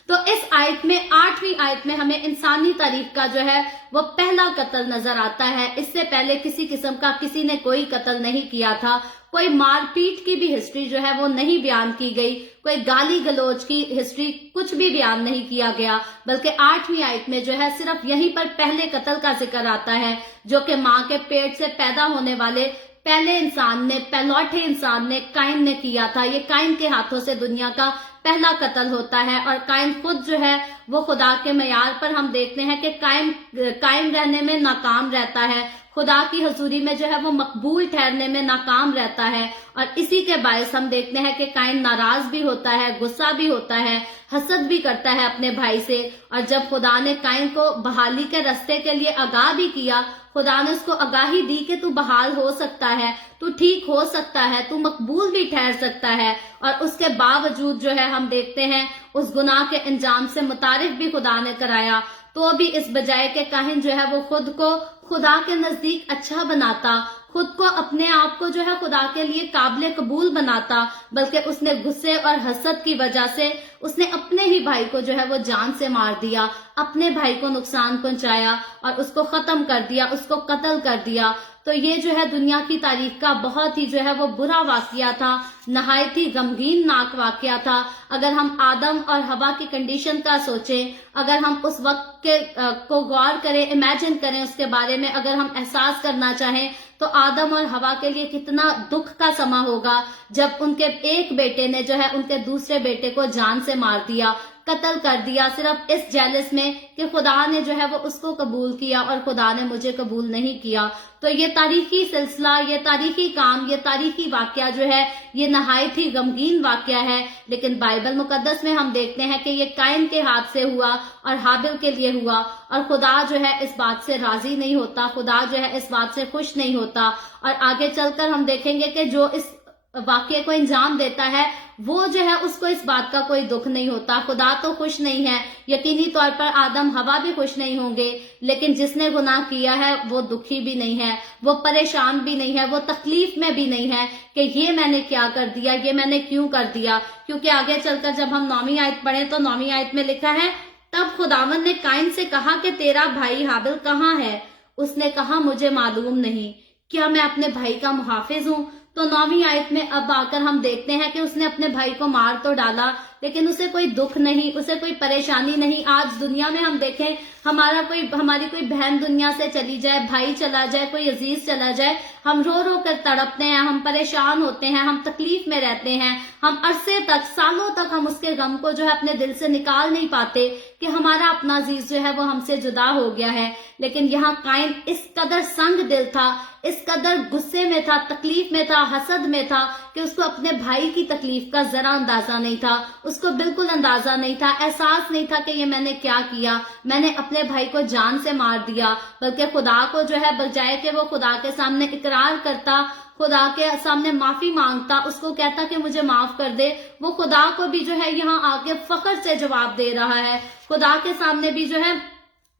तो इस आयत में 8वीं आयत में हमें इंसानी तारीख का जो है वो पहला कत्ल नजर आता है। इससे पहले किसी किस्म का किसी ने कोई कत्ल नहीं किया था, कोई मारपीट की भी हिस्ट्री जो है वो नहीं बयान की गई, कोई गाली गलौज की हिस्ट्री कुछ भी बयान नहीं किया गया, बल्कि 8वीं आयत में जो है सिर्फ यहीं पर पहले कत्ल का जिक्र आता है, जो कि माँ के पेट से पैदा होने वाले पहले इंसान ने, पहलौठे इंसान ने, कायन ने किया था। ये कायन के हाथों से दुनिया का पहला कत्ल होता है, और कायन खुद जो है वो खुदा के मयार पर हम देखते हैं कि कायम रहने में नाकाम रहता है, खुदा की हजूरी में जो है वो मकबूल ठहरने में नाकाम रहता है, और इसी के बायस हम देखते हैं कि कायन नाराज भी होता है, गुस्सा भी होता है, हसद भी करता है अपने भाई से। और जब खुदा ने कायन को बहाली के रास्ते के लिए आगाह भी किया, खुदा ने उसको आगाही दी कि तू बहाल हो सकता है, तू ठीक हो सकता है, तू मकबूल भी ठहर सकता है, और उसके बावजूद जो है हम देखते हैं उस गुनाह के अंजाम से मुतारिफ भी खुदा ने कराया। तो भी इस बजाय के काहिन जो है वो खुद को खुदा के नजदीक अच्छा बनाता, खुद को अपने आप को जो है खुदा के लिए काबिल कबूल बनाता, बल्कि उसने गुस्से और हसद की वजह से उसने अपने ही भाई को जो है वो जान से मार दिया, अपने भाई को नुकसान पहुंचाया और उसको खत्म कर दिया, उसको कत्ल कर दिया। तो ये जो है दुनिया की तारीख का बहुत ही जो है वो बुरा वाकया था, नहायत ही गमगीन नाक वाकया था। अगर हम आदम और हवा की कंडीशन का सोचें, अगर हम उस वक्त के को गौर करें, इमेजिन करें उसके बारे में, अगर हम एहसास करना चाहें, तो आदम और हवा के लिए कितना दुख का समा होगा जब उनके एक बेटे ने जो है उनके दूसरे बेटे को जान से मार दिया, कत्ल कर दिया, सिर्फ इस जेलस में कि खुदा ने जो है वो उसको कबूल किया और खुदा ने मुझे कबूल नहीं किया। तो ये तारीखी सिलसिला, ये तारीखी काम, ये तारीखी वाकया जो है ये नहायत ही गमगीन वाकया है। लेकिन बाइबल मुकद्दस में हम देखते हैं कि ये कायन के हाथ से हुआ और हाबिल के लिए हुआ, और खुदा जो है इस बात से राजी नहीं होता, खुदा जो है इस बात से खुश नहीं होता। और आगे चलकर हम देखेंगे कि जो इस वाक्य को अंजाम देता है वो जो है उसको इस बात का कोई दुख नहीं होता। खुदा तो खुश नहीं है, यकीनी तौर पर आदम हवा भी खुश नहीं होंगे, लेकिन जिसने गुनाह किया है वो दुखी भी नहीं है, वो परेशान भी नहीं है, वो तकलीफ में भी नहीं है कि ये मैंने क्या कर दिया, ये मैंने क्यों कर दिया। क्योंकि आगे चलकर जब हम 9वीं आयत पढ़ें तो 9वीं आयत में लिखा है, तब खुदावन ने कायन से कहा कि तेरा भाई हाबिल कहाँ है? उसने कहा मुझे मालूम नहीं, क्या मैं अपने भाई का मुहाफिज हूँ? तो 9वीं आयत में अब आकर हम देखते हैं कि उसने अपने भाई को मार तो डाला, लेकिन उसे कोई दुख नहीं, उसे कोई परेशानी नहीं। आज दुनिया में हम देखें, हमारी कोई बहन दुनिया से चली जाए, भाई चला जाए, कोई अजीज चला जाए, हम रो रो कर तड़पते हैं, हम परेशान होते हैं, हम तकलीफ में रहते हैं, हम अरसे तक, सालों तक हम उसके गम को जो है अपने दिल से निकाल नहीं पाते कि हमारा अपना अजीज जो है वो हमसे जुदा हो गया है। लेकिन यहाँ कायन इस कदर संग दिल था, इस कदर गुस्से में था, तकलीफ में था, हसद में था कि उसको अपने भाई की तकलीफ का जरा अंदाजा नहीं था, उसको बिल्कुल अंदाजा नहीं था, एहसास नहीं था कि ये मैंने क्या किया, मैंने अपने भाई को जान से मार दिया। बल्कि खुदा को जो है बजाय कि वो खुदा के सामने इकरार करता, खुदा के सामने माफी मांगता, उसको कहता कि मुझे माफ कर दे, वो खुदा को भी जो है यहाँ आके फख्र से जवाब दे रहा है। खुदा के सामने भी जो है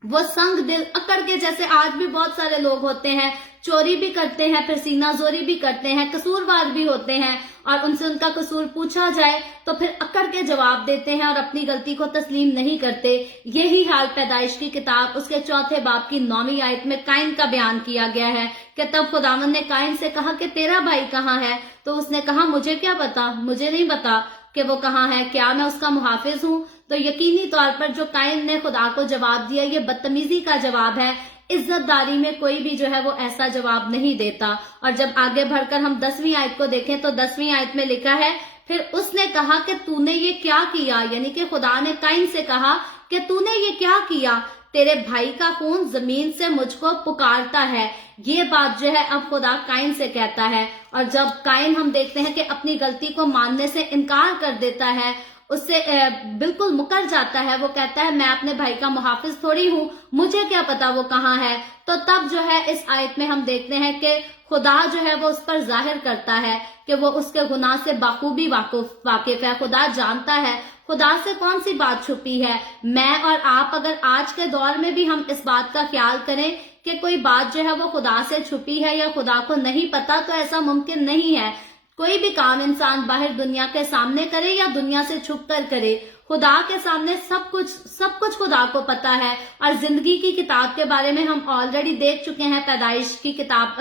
वो संग दिल अकड़ के, जैसे आज भी बहुत सारे लोग होते हैं, चोरी भी करते हैं, फिर सीना जोरी भी करते हैं, कसूरवार भी होते हैं, और उनसे उनका कसूर पूछा जाए तो फिर अकड़ के जवाब देते हैं और अपनी गलती को तस्लीम नहीं करते। यही हाल पैदाइश की किताब उसके 4 बाब की 9वीं आयत में कायन का बयान किया गया है कि तब खुदावंद ने कायन से कहा कि तेरा भाई कहाँ है? तो उसने कहा मुझे क्या पता, मुझे नहीं पता कि वो कहाँ है, क्या मैं उसका मुहाफिज हूँ? तो यकीनी तौर पर जो कायन ने खुदा को जवाब दिया ये बदतमीजी का जवाब है। इज्जतदारी में कोई भी जो है वो ऐसा जवाब नहीं देता। और जब आगे बढ़कर हम 10वीं आयत को देखें तो 10वीं आयत में लिखा है, फिर उसने कहा कि तूने ये क्या किया, यानी कि खुदा ने कायन से कहा कि तूने ये क्या किया, तेरे भाई का खून जमीन से मुझको पुकारता है। ये बात जो है अब खुदा कायन से कहता है। और जब कायन हम देखते हैं कि अपनी गलती को मानने से इनकार कर देता है, उससे बिल्कुल मुकर जाता है, वो कहता है मैं अपने भाई का मुहाफिज थोड़ी हूँ, मुझे क्या पता वो कहाँ है। तो तब जो है इस आयत में हम देखते हैं कि खुदा जो है वो उस पर जाहिर करता है कि वो उसके गुनाह से बाखूबी वाकिफ है। खुदा जानता है, खुदा से कौन सी बात छुपी है। मैं और आप अगर आज के दौर में भी हम इस बात का ख्याल करें कि कोई बात जो है वो खुदा से छुपी है या खुदा को नहीं पता, तो ऐसा मुमकिन नहीं है। कोई भी काम इंसान बाहर दुनिया के सामने करे या दुनिया से छुप कर करे, खुदा के सामने सब कुछ खुदा को पता है। और जिंदगी की किताब के बारे में हम ऑलरेडी देख चुके हैं, पैदाइश की किताब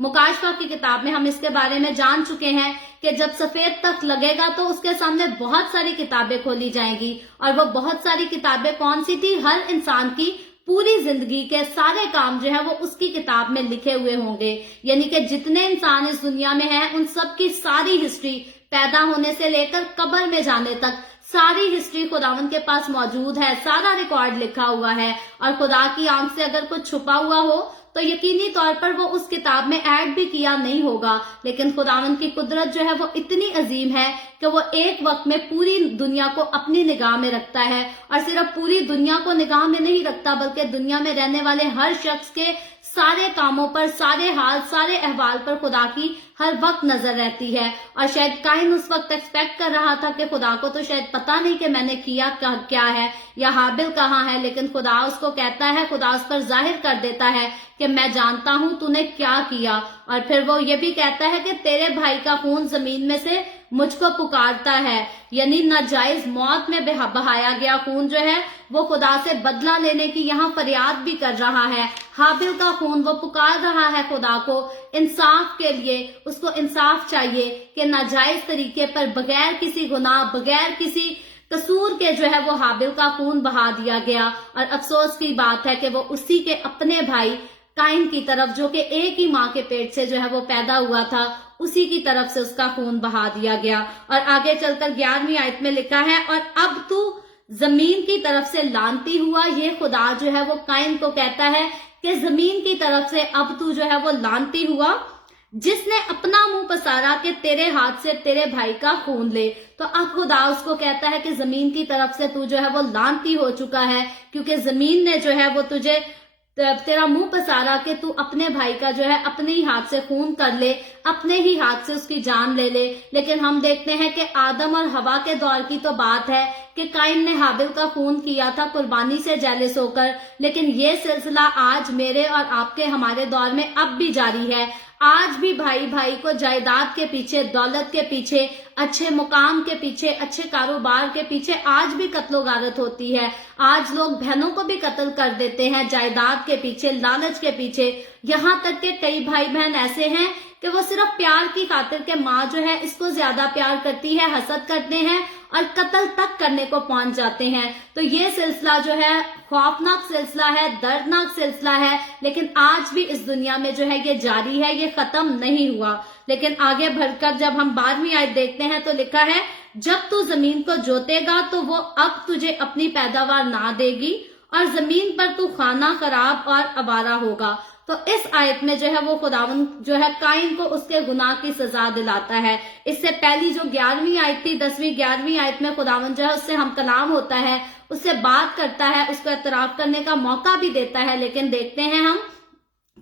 मुकाशफा की किताब में हम इसके बारे में जान चुके हैं कि जब सफेद तख्त लगेगा तो उसके सामने बहुत सारी किताबें खोली जाएंगी। और वो बहुत सारी किताबें कौन सी थी? हर इंसान की पूरी जिंदगी के सारे काम जो है वो उसकी किताब में लिखे हुए होंगे। यानी कि जितने इंसान इस दुनिया में हैं, उन सब की सारी हिस्ट्री, पैदा होने से लेकर कब्र में जाने तक सारी हिस्ट्री खुदावंद के पास मौजूद है, सारा रिकॉर्ड लिखा हुआ है। और खुदा की आंख से अगर कुछ छुपा हुआ हो तो यकीनी तौर पर वो उस किताब में ऐड भी किया नहीं होगा। लेकिन खुदावंद की कुदरत जो है वो इतनी अजीम है कि वो एक वक्त में पूरी दुनिया को अपनी निगाह में रखता है। और सिर्फ पूरी दुनिया को निगाह में नहीं रखता, बल्कि दुनिया में रहने वाले हर शख्स के सारे कामों पर, सारे हाल, सारे अहवाल पर खुदा की हर वक्त नजर रहती है। और शायद काइन उस वक्त एक्सपेक्ट कर रहा था कि खुदा को तो शायद पता नहीं कि मैंने किया क्या है या हाबिल कहाँ है, लेकिन खुदा उसको कहता है, खुदा उस पर जाहिर कर देता है कि मैं जानता हूं तूने क्या किया। और फिर वो ये भी कहता है कि तेरे भाई का खून जमीन में से मुझको पुकारता है, यानी नाजायज मौत में बहाया गया खून जो है वो खुदा से बदला लेने की यहाँ फरियाद भी कर रहा है। हाबिल का खून वो पुकार रहा है खुदा को इंसाफ के लिए। उसको इंसाफ चाहिए कि नाजायज तरीके पर बगैर किसी गुनाह, बगैर किसी कसूर के जो है वो हाबिल का खून बहा दिया गया। और अफसोस की बात है कि वो उसी के अपने भाई काइन की तरफ, जो कि एक ही माँ के पेट से जो है वो पैदा हुआ था, उसी की तरफ से उसका खून बहा दिया गया। और आगे चलकर 11वीं आयत में लिखा है, और अब तू जमीन की तरफ से लानती हुआ। ये खुदा जो है वो काइन को कहता है कि जमीन की तरफ से अब तू जो है वो लानती हुआ, जिसने अपना मुंह पसारा कि तेरे हाथ से तेरे भाई का खून ले। तो अब खुदा उसको कहता है कि जमीन की तरफ से तू जो है वो लानती हो चुका है, क्योंकि जमीन ने जो है वो तुझे तेरा मुंह पसारा कि तू अपने भाई का जो है अपने ही हाथ से खून कर ले, अपने ही हाथ से उसकी जान ले ले। लेकिन हम देखते हैं कि आदम और हवा के दौर की तो बात है कि काइन ने हाबिल का खून किया था कुर्बानी से जेलस होकर, लेकिन ये सिलसिला आज मेरे और आपके हमारे दौर में अब भी जारी है। आज भी भाई भाई को जायदाद के पीछे, दौलत के पीछे, अच्छे मुकाम के पीछे, अच्छे कारोबार के पीछे आज भी कत्लो गारत होती है। आज लोग बहनों को भी कत्ल कर देते हैं जायदाद के पीछे, लालच के पीछे। यहाँ तक के कई भाई बहन ऐसे हैं कि वो सिर्फ प्यार की खातिर के माँ जो है इसको ज्यादा प्यार करती है, हसद करते हैं और कत्ल तक करने को पहुंच जाते हैं। तो ये सिलसिला जो है खौफनाक सिलसिला है, दर्दनाक सिलसिला है, लेकिन आज भी इस दुनिया में जो है ये जारी है, ये खत्म नहीं हुआ। लेकिन आगे बढ़कर जब हम 12वीं आयत देखते हैं तो लिखा है, जब तू जमीन को जोतेगा तो वो अब तुझे अपनी पैदावार ना देगी और जमीन पर तू खाना खराब और आवारा होगा। तो इस आयत में जो है वो खुदावंद जो है काइन को उसके गुनाह की सजा दिलाता है। इससे पहली जो 11वीं आयत थी, 10वीं 11वीं आयत में खुदावंद जो है उससे हम कलाम होता है, उससे बात करता है, उसको एतराफ करने का मौका भी देता है। लेकिन देखते हैं हम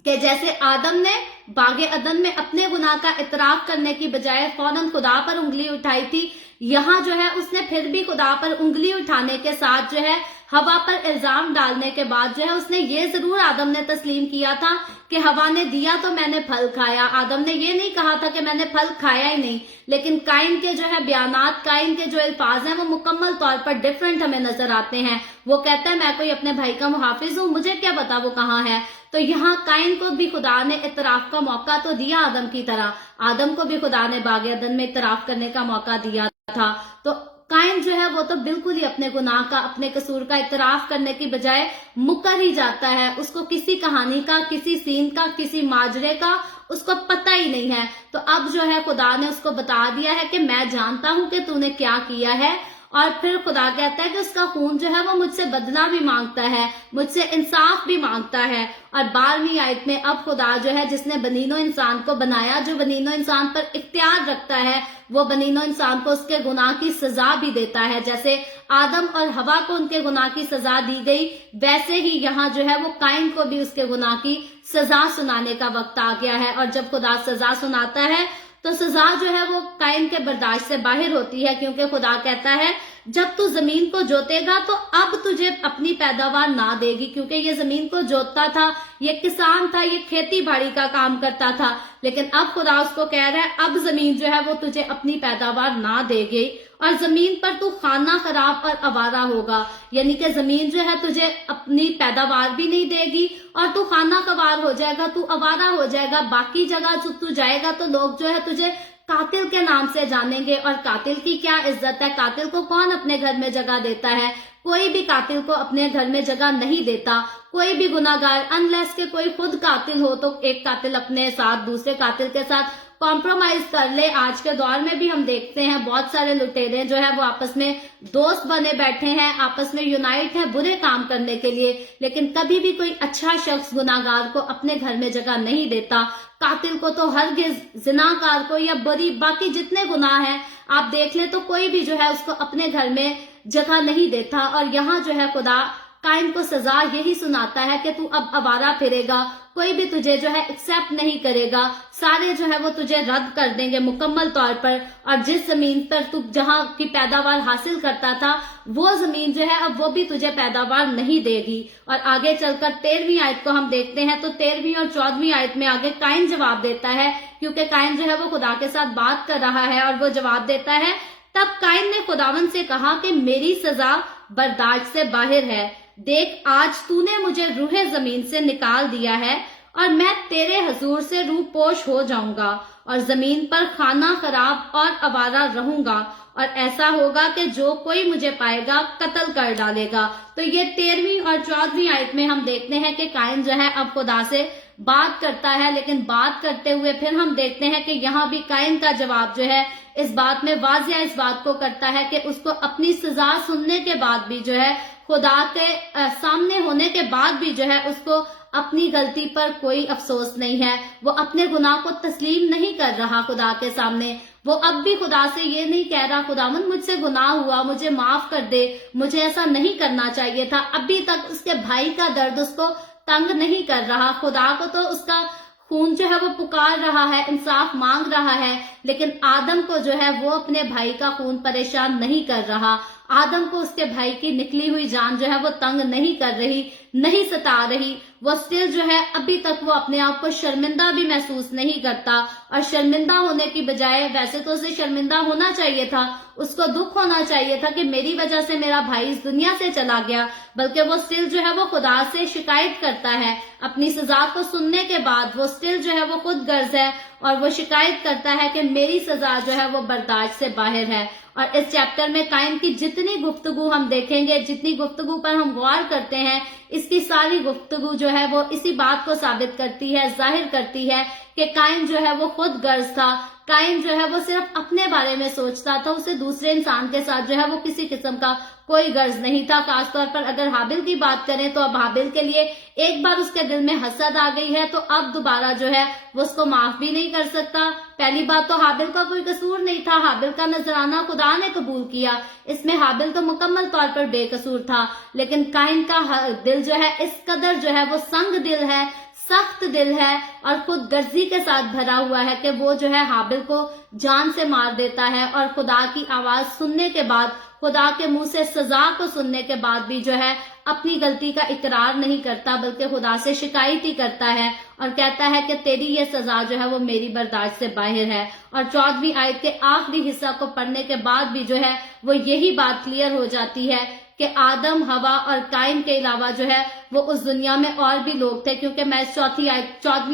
कि जैसे आदम ने बागे अदन में अपने गुनाह का इतराफ करने की बजाय फौरन खुदा पर उंगली उठाई थी, यहाँ जो है उसने फिर भी खुदा पर उंगली उठाने के साथ जो है हवा पर इल्जाम डालने के बाद जो है उसने ये जरूर आदम ने तस्लीम किया था कि हवा ने दिया तो मैंने फल खाया। आदम ने ये नहीं कहा था कि मैंने फल खाया ही नहीं। लेकिन काइन के जो है बयानात, काइन के जो अल्फाज हैं वो मुकम्मल तौर पर डिफरेंट हमें नजर आते हैं। वो कहता है मैं कोई अपने भाई का मुहाफिज हूँ, मुझे क्या पता वो कहाँ है। तो यहाँ काइन को भी खुदा ने इतराफ का मौका तो दिया आदम की तरह, आदम को भी खुदा ने बागे अदन में इतराफ करने का मौका दिया था। तो काइन जो है वो तो बिल्कुल ही अपने गुनाह का, अपने कसूर का इतराफ करने की बजाय मुकर ही जाता है। उसको किसी कहानी का, किसी सीन का, किसी माजरे का उसको पता ही नहीं है। तो अब जो है खुदा ने उसको बता दिया है कि मैं जानता हूं कि तूने क्या किया है और फिर खुदा कहता है कि उसका खून जो है वो मुझसे बदला भी मांगता है, मुझसे इंसाफ भी मांगता है। और 12वीं आयत में अब खुदा जो है जिसने बनीनो इंसान को बनाया, जो बनीनो इंसान पर इख्तियार रखता है, वो बनीनो इंसान को उसके गुनाह की सजा भी देता है। जैसे आदम और हवा को उनके गुनाह की सजा दी गई, वैसे ही यहाँ जो है वो काइन को भी उसके गुनाह की सजा सुनाने का वक्त आ गया है। और जब खुदा सजा सुनाता है तो सजा जो है वो काइन के बर्दाश्त से बाहर होती है, क्योंकि खुदा कहता है जब तू जमीन को जोतेगा तो अब तुझे अपनी पैदावार ना देगी, क्योंकि ये जमीन को जोतता था, ये किसान था, ये खेती बाड़ी का काम करता था, लेकिन अब खुदा उसको कह रहा है अब जमीन जो है वो तुझे अपनी पैदावार ना देगी और जमीन पर तू खाना खराब और आवारा होगा। यानी कि जमीन जो है तुझे अपनी पैदावार भी नहीं देगी और तू खाना खवार हो जाएगा, तू आवारा हो जाएगा। बाकी जगह जो तू जाएगा तो लोग जो है तुझे कातिल के नाम से जानेंगे। और कातिल की क्या इज्जत है? कातिल को कौन अपने घर में जगह देता है? कोई भी कातिल को अपने घर में जगह नहीं देता। कोई भी गुनाहगार, अनलेस के कोई खुद कातिल हो तो एक कातिल अपने साथ दूसरे कातिल के साथ कॉम्प्रोमाइज कर ले। आज के दौर में भी हम देखते हैं बहुत सारे लुटेरे जो है वो आपस में दोस्त बने बैठे हैं, आपस में यूनाइट है बुरे काम करने के लिए, लेकिन कभी भी कोई अच्छा शख्स गुनाहगार को अपने घर में जगह नहीं देता। कातिल को तो हरगिज, जिनाकार को या बड़ी बाकी जितने गुनाह हैं आप देख लें तो कोई भी जो है उसको अपने घर में जगह नहीं देता। और यहाँ जो है खुदा काइन को सजा यही सुनाता है कि तू अब आवारा फिरेगा, कोई भी तुझे जो है एक्सेप्ट नहीं करेगा, सारे जो है वो तुझे रद्द कर देंगे मुकम्मल तौर पर। और जिस जमीन पर तू जहां की पैदावार हासिल करता था वो जमीन जो है अब वो भी तुझे पैदावार नहीं देगी। और आगे चलकर 13वीं आयत को हम देखते हैं तो 13वीं और 14वीं आयत में आगे काइन जवाब देता है, क्योंकि काइन जो है वो खुदा के साथ बात कर रहा है और वो जवाब देता है, तब काइन ने खुदावन से कहा कि मेरी सजा बर्दाश्त से बाहर है। देख आज तूने मुझे रूहे जमीन से निकाल दिया है और मैं तेरे हजूर से रूपोश हो जाऊंगा और जमीन पर खाना खराब और आवारा रहूंगा। और ऐसा होगा कि जो कोई मुझे पाएगा कत्ल कर डालेगा। तो ये 13वीं और 14वीं आयत में हम देखते हैं कि काइन जो है अब खुदा से बात करता है, लेकिन बात करते हुए फिर हम देखते हैं कि यहाँ भी काइन का जवाब जो है इस बात में वाजिया इस बात को करता है कि उसको अपनी सजा सुनने के बाद भी जो है खुदा के सामने होने के बाद भी जो है उसको अपनी गलती पर कोई अफसोस नहीं है। वो अपने गुनाह को तस्लीम नहीं कर रहा खुदा के सामने। वो अब भी खुदा से ये नहीं कह रहा खुदावंद मुझसे गुनाह हुआ, मुझे माफ कर दे, मुझे ऐसा नहीं करना चाहिए था। अभी तक उसके भाई का दर्द उसको तंग नहीं कर रहा। खुदा को तो उसका खून जो है वो पुकार रहा है, इंसाफ मांग रहा है, लेकिन आदम को जो है वो अपने भाई का खून परेशान नहीं कर रहा। आदम को उसके भाई की निकली हुई जान जो है वो तंग नहीं कर रही, नहीं सता रही। वो स्टिल जो है अभी तक वो अपने आप को शर्मिंदा भी महसूस नहीं करता। और शर्मिंदा होने की बजाय वैसे तो उसे शर्मिंदा होना चाहिए था, उसको दुख होना चाहिए था कि मेरी वजह से मेरा भाई इस दुनिया से चला गया, बल्कि वो स्टिल जो है वो खुदा से शिकायत करता है। अपनी सजा को सुनने के बाद वो स्टिल जो है वो खुद गर्ज है और वो शिकायत करता है कि मेरी सजा जो है वो बर्दाश्त से बाहर है। और इस चैप्टर में काइन की जितनी गुफ्तगू हम देखेंगे, जितनी गुफ्तगू पर हम गौर करते हैं, इसकी सारी गुफ्तगू जो है वो इसी बात को साबित करती है, जाहिर करती है कि काइन जो है वो खुद गर्ज था। काइन जो है वो सिर्फ अपने बारे में सोचता था, उसे दूसरे इंसान के साथ जो है वो किसी किस्म का कोई गर्ज नहीं था। खासतौर पर अगर हाबिल की बात करें तो अब हाबिल के लिए एक बार उसके दिल में हसद आ गई है तो अब दोबारा जो है वो उसको माफ भी नहीं कर सकता। पहली बात तो हाबिल का कोई कसूर नहीं था, हाबिल का नजराना खुदा ने कबूल किया, इसमें हाबिल तो मुकम्मल तौर पर बेकसूर था। लेकिन काइन का दिल जो है इस कदर जो है वो संग दिल है, सख्त दिल है और खुद गर्जी के साथ भरा हुआ है कि वो जो है हाबिल को जान से मार देता है। और खुदा की आवाज सुनने के बाद, खुदा के मुंह से सजा को सुनने के बाद भी जो है अपनी गलती का इकरार नहीं करता, बल्कि खुदा से शिकायत ही करता है और कहता है कि तेरी ये सजा जो है वो मेरी बर्दाश्त से बाहर है। और 14वीं आयत के आखिरी हिस्सा को पढ़ने के बाद भी जो है वो यही बात क्लियर हो जाती है कि आदम, हवा और काइन के अलावा जो है वो उस दुनिया में और भी लोग थे। क्योंकि मैं 14वीं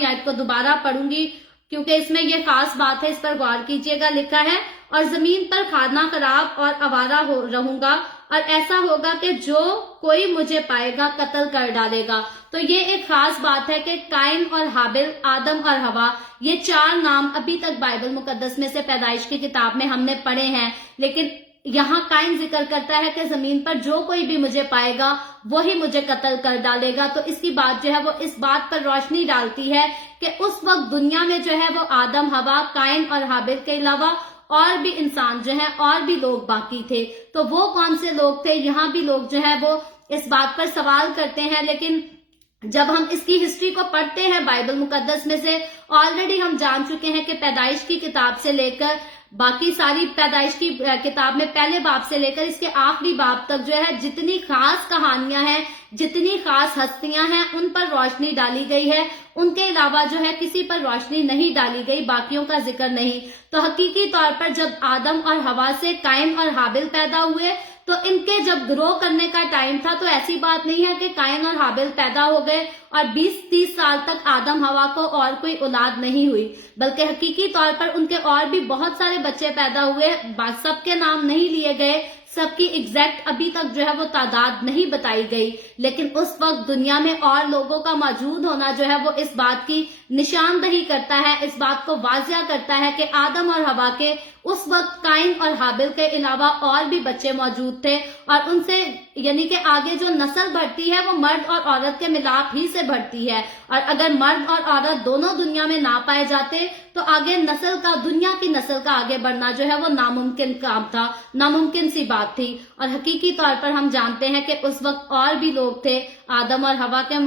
आयत को दोबारा पढ़ूंगी क्योंकि इसमें ये खास बात है, इस पर गौर कीजिएगा। लिखा है और जमीन पर खाना खराब और आवारा रहूंगा और ऐसा होगा कि जो कोई मुझे पाएगा कत्ल कर डालेगा। तो ये एक खास बात है कि काइन और हाबिल, आदम और हवा, ये 4 नाम अभी तक बाइबल मुकद्दस में से पैदाइश की किताब में हमने पढ़े हैं, लेकिन यहाँ काइन जिक्र करता है कि जमीन पर जो कोई भी मुझे पाएगा वही मुझे कत्ल कर डालेगा। तो इसकी बात जो है वो इस बात पर रोशनी डालती है कि उस वक्त दुनिया में जो है वो आदम, हवा, काइन और हाबिल के अलावा और भी इंसान जो है और भी लोग बाकी थे। तो वो कौन से लोग थे, यहाँ भी लोग जो है वो इस बात पर सवाल करते हैं। लेकिन जब हम इसकी हिस्ट्री को पढ़ते हैं बाइबल मुकद्दस में से, ऑलरेडी हम जान चुके हैं कि पैदाइश की किताब से लेकर बाकी सारी पैदाइश की किताब में पहले बाब से लेकर इसके आखिरी बाब तक जो है जितनी खास कहानियां हैं, जितनी खास हस्तियां हैं, उन पर रोशनी डाली गई है। उनके अलावा जो है किसी पर रोशनी नहीं डाली गई, बाकियों का जिक्र नहीं। तो हकीकी तौर पर जब आदम और हवा से काइन और हाबिल पैदा हुए तो इनके जब ग्रो करने का टाइम था, तो ऐसी बात नहीं है कि काइन और हाबिल पैदा हो गए और 20-30 साल तक आदम हवा को और कोई औलाद नहीं हुई, बल्कि हकीकी तौर पर उनके और भी बहुत सारे बच्चे पैदा हुए। सबके नाम नहीं लिए गए, सबकी एग्जैक्ट अभी तक जो है वो तादाद नहीं बताई गई। लेकिन उस वक्त दुनिया में और लोगों का मौजूद होना जो है वो इस बात की निशानदही करता है, इस बात को वाजिया करता है कि आदम और हवा के उस वक्त काइन और हाबिल के अलावा और भी बच्चे मौजूद थे। और उनसे यानी कि आगे जो नस्ल बढ़ती है वो मर्द और औरत के मिलाप ही से बढ़ती है। और अगर मर्द और औरत दोनों दुनिया में ना पाए जाते तो आगे नस्ल का, दुनिया की नस्ल का आगे बढ़ना जो है वो नामुमकिन काम था, नामुमकिन सी बात थी। और हकीकी तौर पर हम जानते हैं कि उस वक्त और भी लोग थे, आदम और हवा के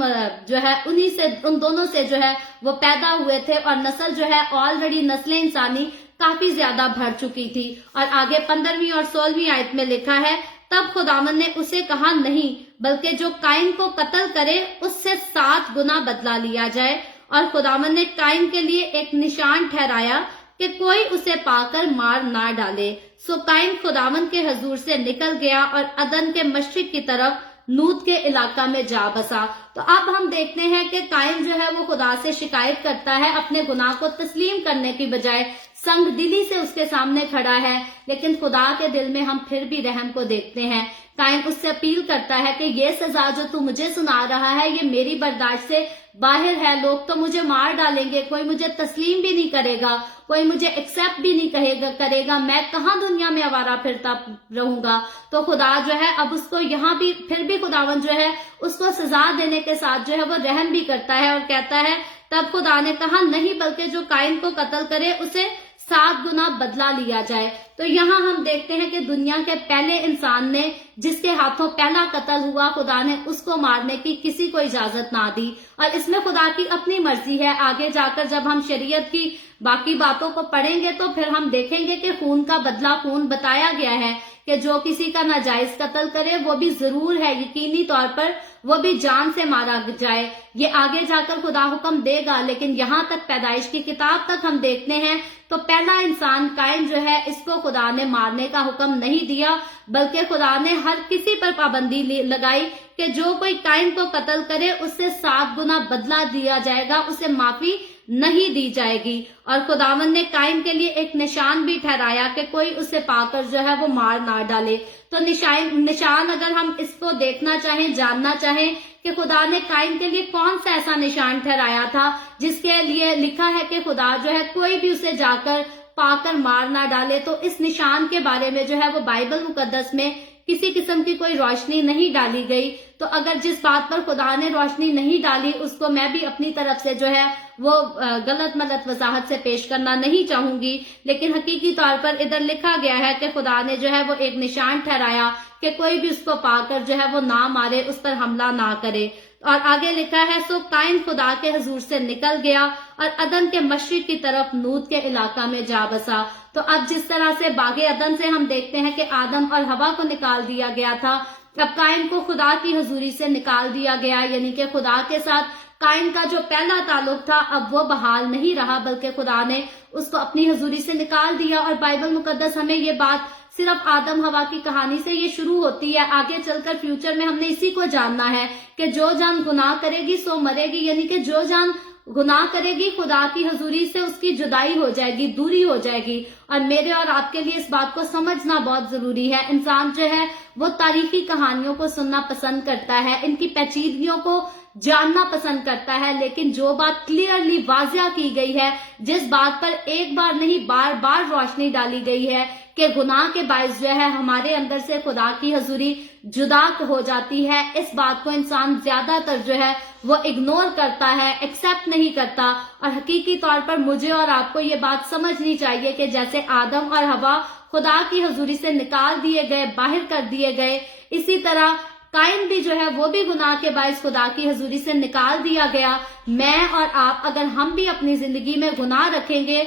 जो है उन्हीं से, उन दोनों से जो है वो पैदा हुए थे। और नस्ल जो है ऑलरेडी नस्लें इंसानी काफी ज्यादा बढ़ चुकी थी। और आगे 15वीं और 16वीं आयत में लिखा है, तब खुदावन ने उसे कहा, नहीं, बल्कि जो काइन को कत्ल करे उससे 7 गुना बदला लिया जाए। और खुदावन ने काइन के लिए एक निशान ठहराया कि कोई उसे पाकर मार ना डाले। सो काइन खुदावन के हजूर से निकल गया और अदन के मशरिक की तरफ नूद के इलाका में जा बसा। तो अब हम देखते हैं कि काइन जो है वो खुदा से शिकायत करता है, अपने गुनाह को तस्लीम करने की बजाय संग दिली से उसके सामने खड़ा है। लेकिन खुदा के दिल में हम फिर भी रहम को देखते हैं। काइन उससे अपील करता है कि ये सजा जो तू मुझे सुना रहा है ये मेरी बर्दाश्त से बाहर है। लोग तो मुझे मार डालेंगे, कोई मुझे तस्लीम भी नहीं करेगा, कोई मुझे एक्सेप्ट भी नहीं करेगा, मैं कहाँ दुनिया में आवारा फिरता रहूंगा। तो खुदा जो है अब उसको यहाँ भी फिर भी खुदावन जो है उसको सजा देने के साथ जो है वो रहम भी करता है और कहता है, तब खुदा ने कहा, नहीं, बल्कि जो काइन को कत्ल करे उसे 7 गुना बदला लिया जाए। तो यहाँ हम देखते हैं कि दुनिया के पहले इंसान ने, जिसके हाथों पहला कत्ल हुआ, खुदा ने उसको मारने की किसी को इजाजत ना दी। और इसमें खुदा की अपनी मर्जी है। आगे जाकर जब हम शरीयत की बाकी बातों को पढ़ेंगे तो फिर हम देखेंगे कि खून का बदला खून बताया गया है कि जो किसी का नाजायज कत्ल करे वो भी जरूर है, यकीनी तौर पर वो भी जान से मारा जाए। ये आगे जाकर खुदा हुक्म देगा। लेकिन यहाँ तक पैदाइश की किताब तक हम देखते हैं तो पहला इंसान काइन जो है इसको खुदा ने मारने का हुक्म नहीं दिया, बल्कि खुदा ने हर किसी पर पाबंदी लगाई कि जो कोई काइन को कत्ल करे उससे 7 गुना बदला दिया जाएगा, उसे माफी नहीं दी जाएगी। और खुदावन ने काइन के लिए एक निशान भी ठहराया कि कोई उसे पाकर जो है वो मार ना डाले। तो निशान अगर हम इसको देखना चाहें, जानना चाहें कि खुदा ने काइन के लिए कौन सा ऐसा निशान ठहराया था जिसके लिए लिखा है कि खुदा जो है कोई भी उसे जाकर पाकर मार ना डाले, तो इस निशान के बारे में जो है वो बाइबल मुकद्दस में किसी किस्म की कोई रोशनी नहीं डाली गई। तो अगर जिस बात पर खुदा ने रोशनी नहीं डाली उसको मैं भी अपनी तरफ से जो है वो गलत मलत वजाहत से पेश करना नहीं चाहूंगी। लेकिन हकीकी तौर पर इधर लिखा गया है कि खुदा ने जो है वो एक निशान ठहराया कि कोई भी उसको पाकर जो है वो ना मारे, उस पर हमला ना करे। और आगे लिखा है, सो काइन खुदा के हजूर से निकल गया और अदन के मशरिक की तरफ नूद के इलाका में जा बसा। तो अब जिस तरह से बागे अदन से हम देखते हैं कि आदम और हवा को निकाल दिया गया था, अब काइन को खुदा की हजूरी से निकाल दिया गया, यानी कि खुदा के साथ काइन का जो पहला ताल्लुक था अब वो बहाल नहीं रहा, बल्कि खुदा ने उसको अपनी हजूरी से निकाल दिया। और बाइबल मुकद्दस हमें ये बात सिर्फ आदम हवा की कहानी से ये शुरू होती है। आगे चलकर फ्यूचर में हमने इसी को जानना है कि जो जान गुनाह करेगी सो मरेगी, यानी कि जो जान गुनाह करेगी खुदा की हजूरी से उसकी जुदाई हो जाएगी, दूरी हो जाएगी। और मेरे और आपके लिए इस बात को समझना बहुत जरूरी है। इंसान जो है वो तारीखी कहानियों को सुनना पसंद करता है, इनकी पेचीदगियों को जानना पसंद करता है, लेकिन जो बात क्लियरली वाज़िया की गई है, जिस बात पर एक बार नहीं बार बार रोशनी डाली गई है कि गुनाह के बायस जो है हमारे अंदर से खुदा की हजूरी जुदा हो जाती है, इस बात को इंसान ज्यादातर जो है वो इग्नोर करता है, एक्सेप्ट नहीं करता। और हकीकी तौर पर मुझे और आपको ये बात समझनी चाहिए कि जैसे आदम और हवा खुदा की हजूरी से निकाल दिए गए, बाहर कर दिए गए, इसी तरह कायन भी जो है वो भी गुनाह के बायस खुदा की हजूरी से निकाल दिया गया। मैं और आप अगर हम भी अपनी जिंदगी में गुनाह रखेंगे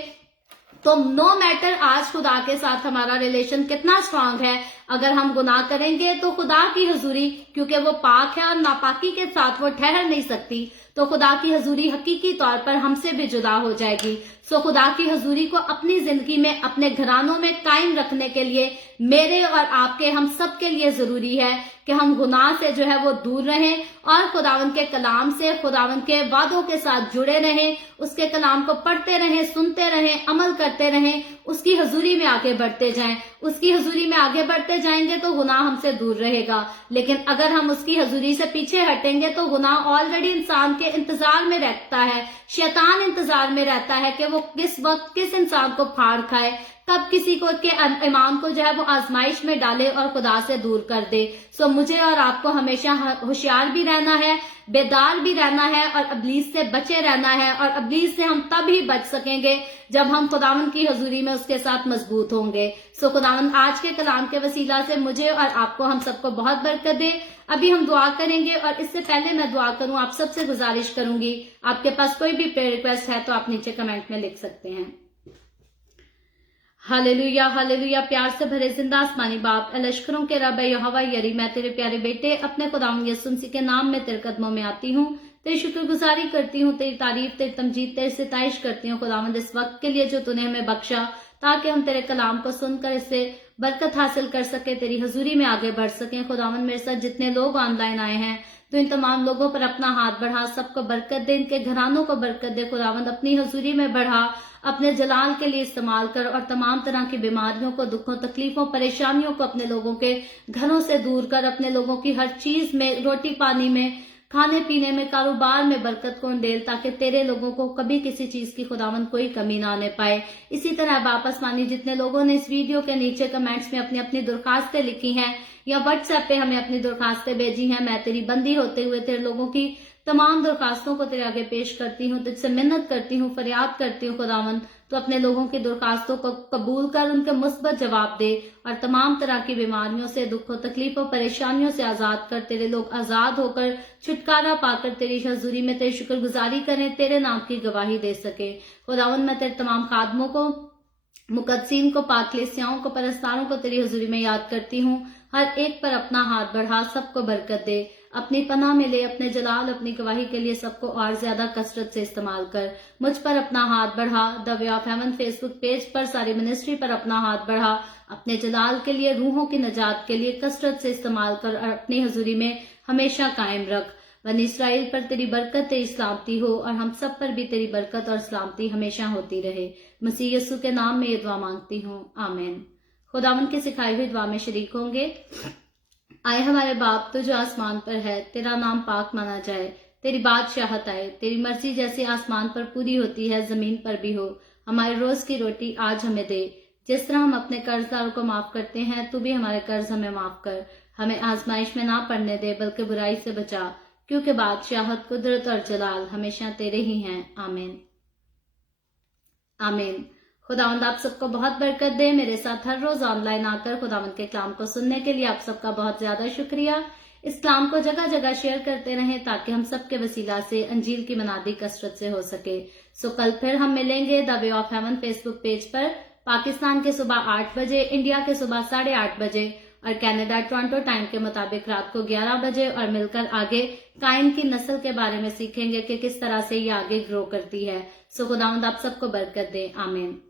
तो नो मैटर आज खुदा के साथ हमारा रिलेशन कितना स्ट्रांग है, अगर हम गुनाह करेंगे तो खुदा की हजूरी, क्योंकि वो पाक है और नापाकी के साथ वो ठहर नहीं सकती, तो खुदा की हजूरी हकीकी तौर पर हमसे भी जुदा हो जाएगी। सो खुदा की हजूरी को अपनी जिंदगी में, अपने घरानों में कायम रखने के लिए मेरे और आपके, हम सब के लिए जरूरी है कि हम गुनाह से जो है वो दूर रहें और खुदावंद के कलाम से, खुदावंद के वादों के साथ जुड़े रहें, उसके कलाम को पढ़ते रहें, सुनते रहें, अमल करते रहें, उसकी हजूरी में आगे बढ़ते जाएं। उसकी हजूरी में आगे बढ़ते जाएंगे तो गुनाह हमसे दूर रहेगा, लेकिन अगर हम उसकी हजूरी से पीछे हटेंगे तो गुनाह ऑलरेडी इंसान के इंतजार में रहता है। शैतान इंतजार में रहता है कि वो किस वक्त किस इंसान को फाड़ खाए, कब किसी को के ईमान को जो है वो आजमाइश में डाले और खुदा से दूर कर दे। सो मुझे और आपको हमेशा होशियार भी रहना है, बेदार भी रहना है और इब्लीस से बचे रहना है। और इब्लीस से हम तब ही बच सकेंगे जब हम खुदावंद की हजूरी में उसके साथ मजबूत होंगे। सो खुदावंद आज के कलाम के वसीला से मुझे और आपको, हम सबको बहुत बरकत दे। अभी हम दुआ करेंगे और इससे पहले मैं दुआ करूं, आप सबसे गुजारिश करूंगी, आपके पास कोई भी प्रेयर रिक्वेस्ट है तो आप नीचे कमेंट में लिख सकते हैं। Hallelujah hallelujah. प्यार से भरे जिंदा आसमानी बाप, लश्करों के रब यहोवा यरी, मैं तेरे प्यारे बेटे अपने खुदावंद यीशु मसीह के नाम में तेरे कदमों में आती हूँ, तेरी शुक्रगुजारी करती हूँ, तेरी तारीफ, तेरी तमजीद, तेरी सिताइश करती हूँ खुदावंद इस वक्त के लिए जो तूने हमें बख्शा, ताकि हम तेरे कलाम को सुनकर इससे बरकत हासिल कर सके, तेरी हजूरी में आगे बढ़ सके। खुदावंद मेरे साथ जितने लोग ऑनलाइन आए हैं तो इन तमाम लोगों पर अपना हाथ बढ़ा, सबको बरकत दे, इनके घरानों को बरकत दे खुदावंद, अपनी हजूरी में बढ़ा, अपने जलाल के लिए इस्तेमाल कर और तमाम तरह की बीमारियों को, दुखों, तकलीफों, परेशानियों को अपने लोगों के घरों से दूर कर, अपने लोगों की हर चीज में, रोटी पानी में, खाने पीने में, कारोबार में बरकत को डेल, ताकि तेरे लोगों को कभी किसी चीज की खुदावंद कोई कमी ना आने पाए। इसी तरह वापस मानी जितने लोगों ने इस वीडियो के नीचे कमेंट्स में अपनी अपनी दरखास्तें लिखी हैं या व्हाट्सएप पे हमें अपनी दरखास्तें भेजी हैं, मैं तेरी बंदी होते हुए तेरे लोगों की तमाम दरखास्तों को तेरे आगे पेश करती हूँ, तुझसे मिन्नत करती हूँ, फरियाद करती हूँ खुदावंद, तो अपने लोगों की दरखास्तों को कबूल कर, उनके मुस्बत जवाब दे और तमाम तरह की बीमारियों से, दुखों, तकलीफों, परेशानियों से आजाद कर, तेरे लोग आजाद होकर छुटकारा पाकर तेरी हजूरी में तेरी शुक्रगुजारी करें, तेरे नाम की गवाही दे सके। खुदावंद मैं तेरे तमाम खादमों को, मुकद्दसीन को, पाकलेसियाओं को, परस्तारों को तेरी हजूरी में याद करती हूँ, हर एक पर अपना हाथ बढ़ा, सबको बरकत दे, अपनी पनाह में ले, अपने जलाल, अपनी गवाही के लिए सबको और ज्यादा कसरत से इस्तेमाल कर। मुझ पर अपना हाथ बढ़ा, the way of haven Facebook page पर, सारी मिनिस्ट्री पर अपना हाथ बढ़ा, अपने जलाल के लिए, रूहों की नजात के लिए कसरत से इस्तेमाल कर और अपनी हजूरी में हमेशा कायम रख। बनी इस्राइल पर तेरी बरकत, तेरी सलामती हो और हम सब पर भी तेरी बरकत और सलामती हमेशा होती रहे। मसीह यीशु के नाम में ये दुआ मांगती हूँ, आमीन। खुदावंद की सिखाई हुई दुआ में शरीक होंगे। आए हमारे बाप तो जो आसमान पर है, तेरा नाम पाक माना जाए, तेरी बादशाहत आए, तेरी मर्जी जैसे आसमान पर पूरी होती है जमीन पर भी हो। हमारे रोज की रोटी आज हमें दे, जिस तरह हम अपने कर्जदारों को माफ करते हैं, तू भी हमारे कर्ज हमें माफ कर। हमें आजमाइश में ना पड़ने दे, बल्कि बुराई से बचा, क्योंकि बादशाहत, कुदरत और जलाल हमेशा तेरे ही हैं, आमीन आमीन। खुदावंद आप सबको बहुत बरकत दे। मेरे साथ हर रोज ऑनलाइन आकर खुदावंद के कलाम को सुनने के लिए आप सबका बहुत ज्यादा शुक्रिया। इस कलाम को जगह जगह शेयर करते रहें ताकि हम सबके वसीला से अंजील की मनादी कसरत से हो सके। सो कल फिर हम मिलेंगे the way of haven Facebook page पर, पाकिस्तान के सुबह 8 बजे, इंडिया के सुबह 8:30 बजे और कनाडा टोरंटो टाइम के मुताबिक रात को 11 बजे, और मिलकर आगे कायन की नस्ल के बारे में सीखेंगे कि किस तरह से ये आगे ग्रो करती है। सो खुदावंद आप सबको बरकत दे, आमीन।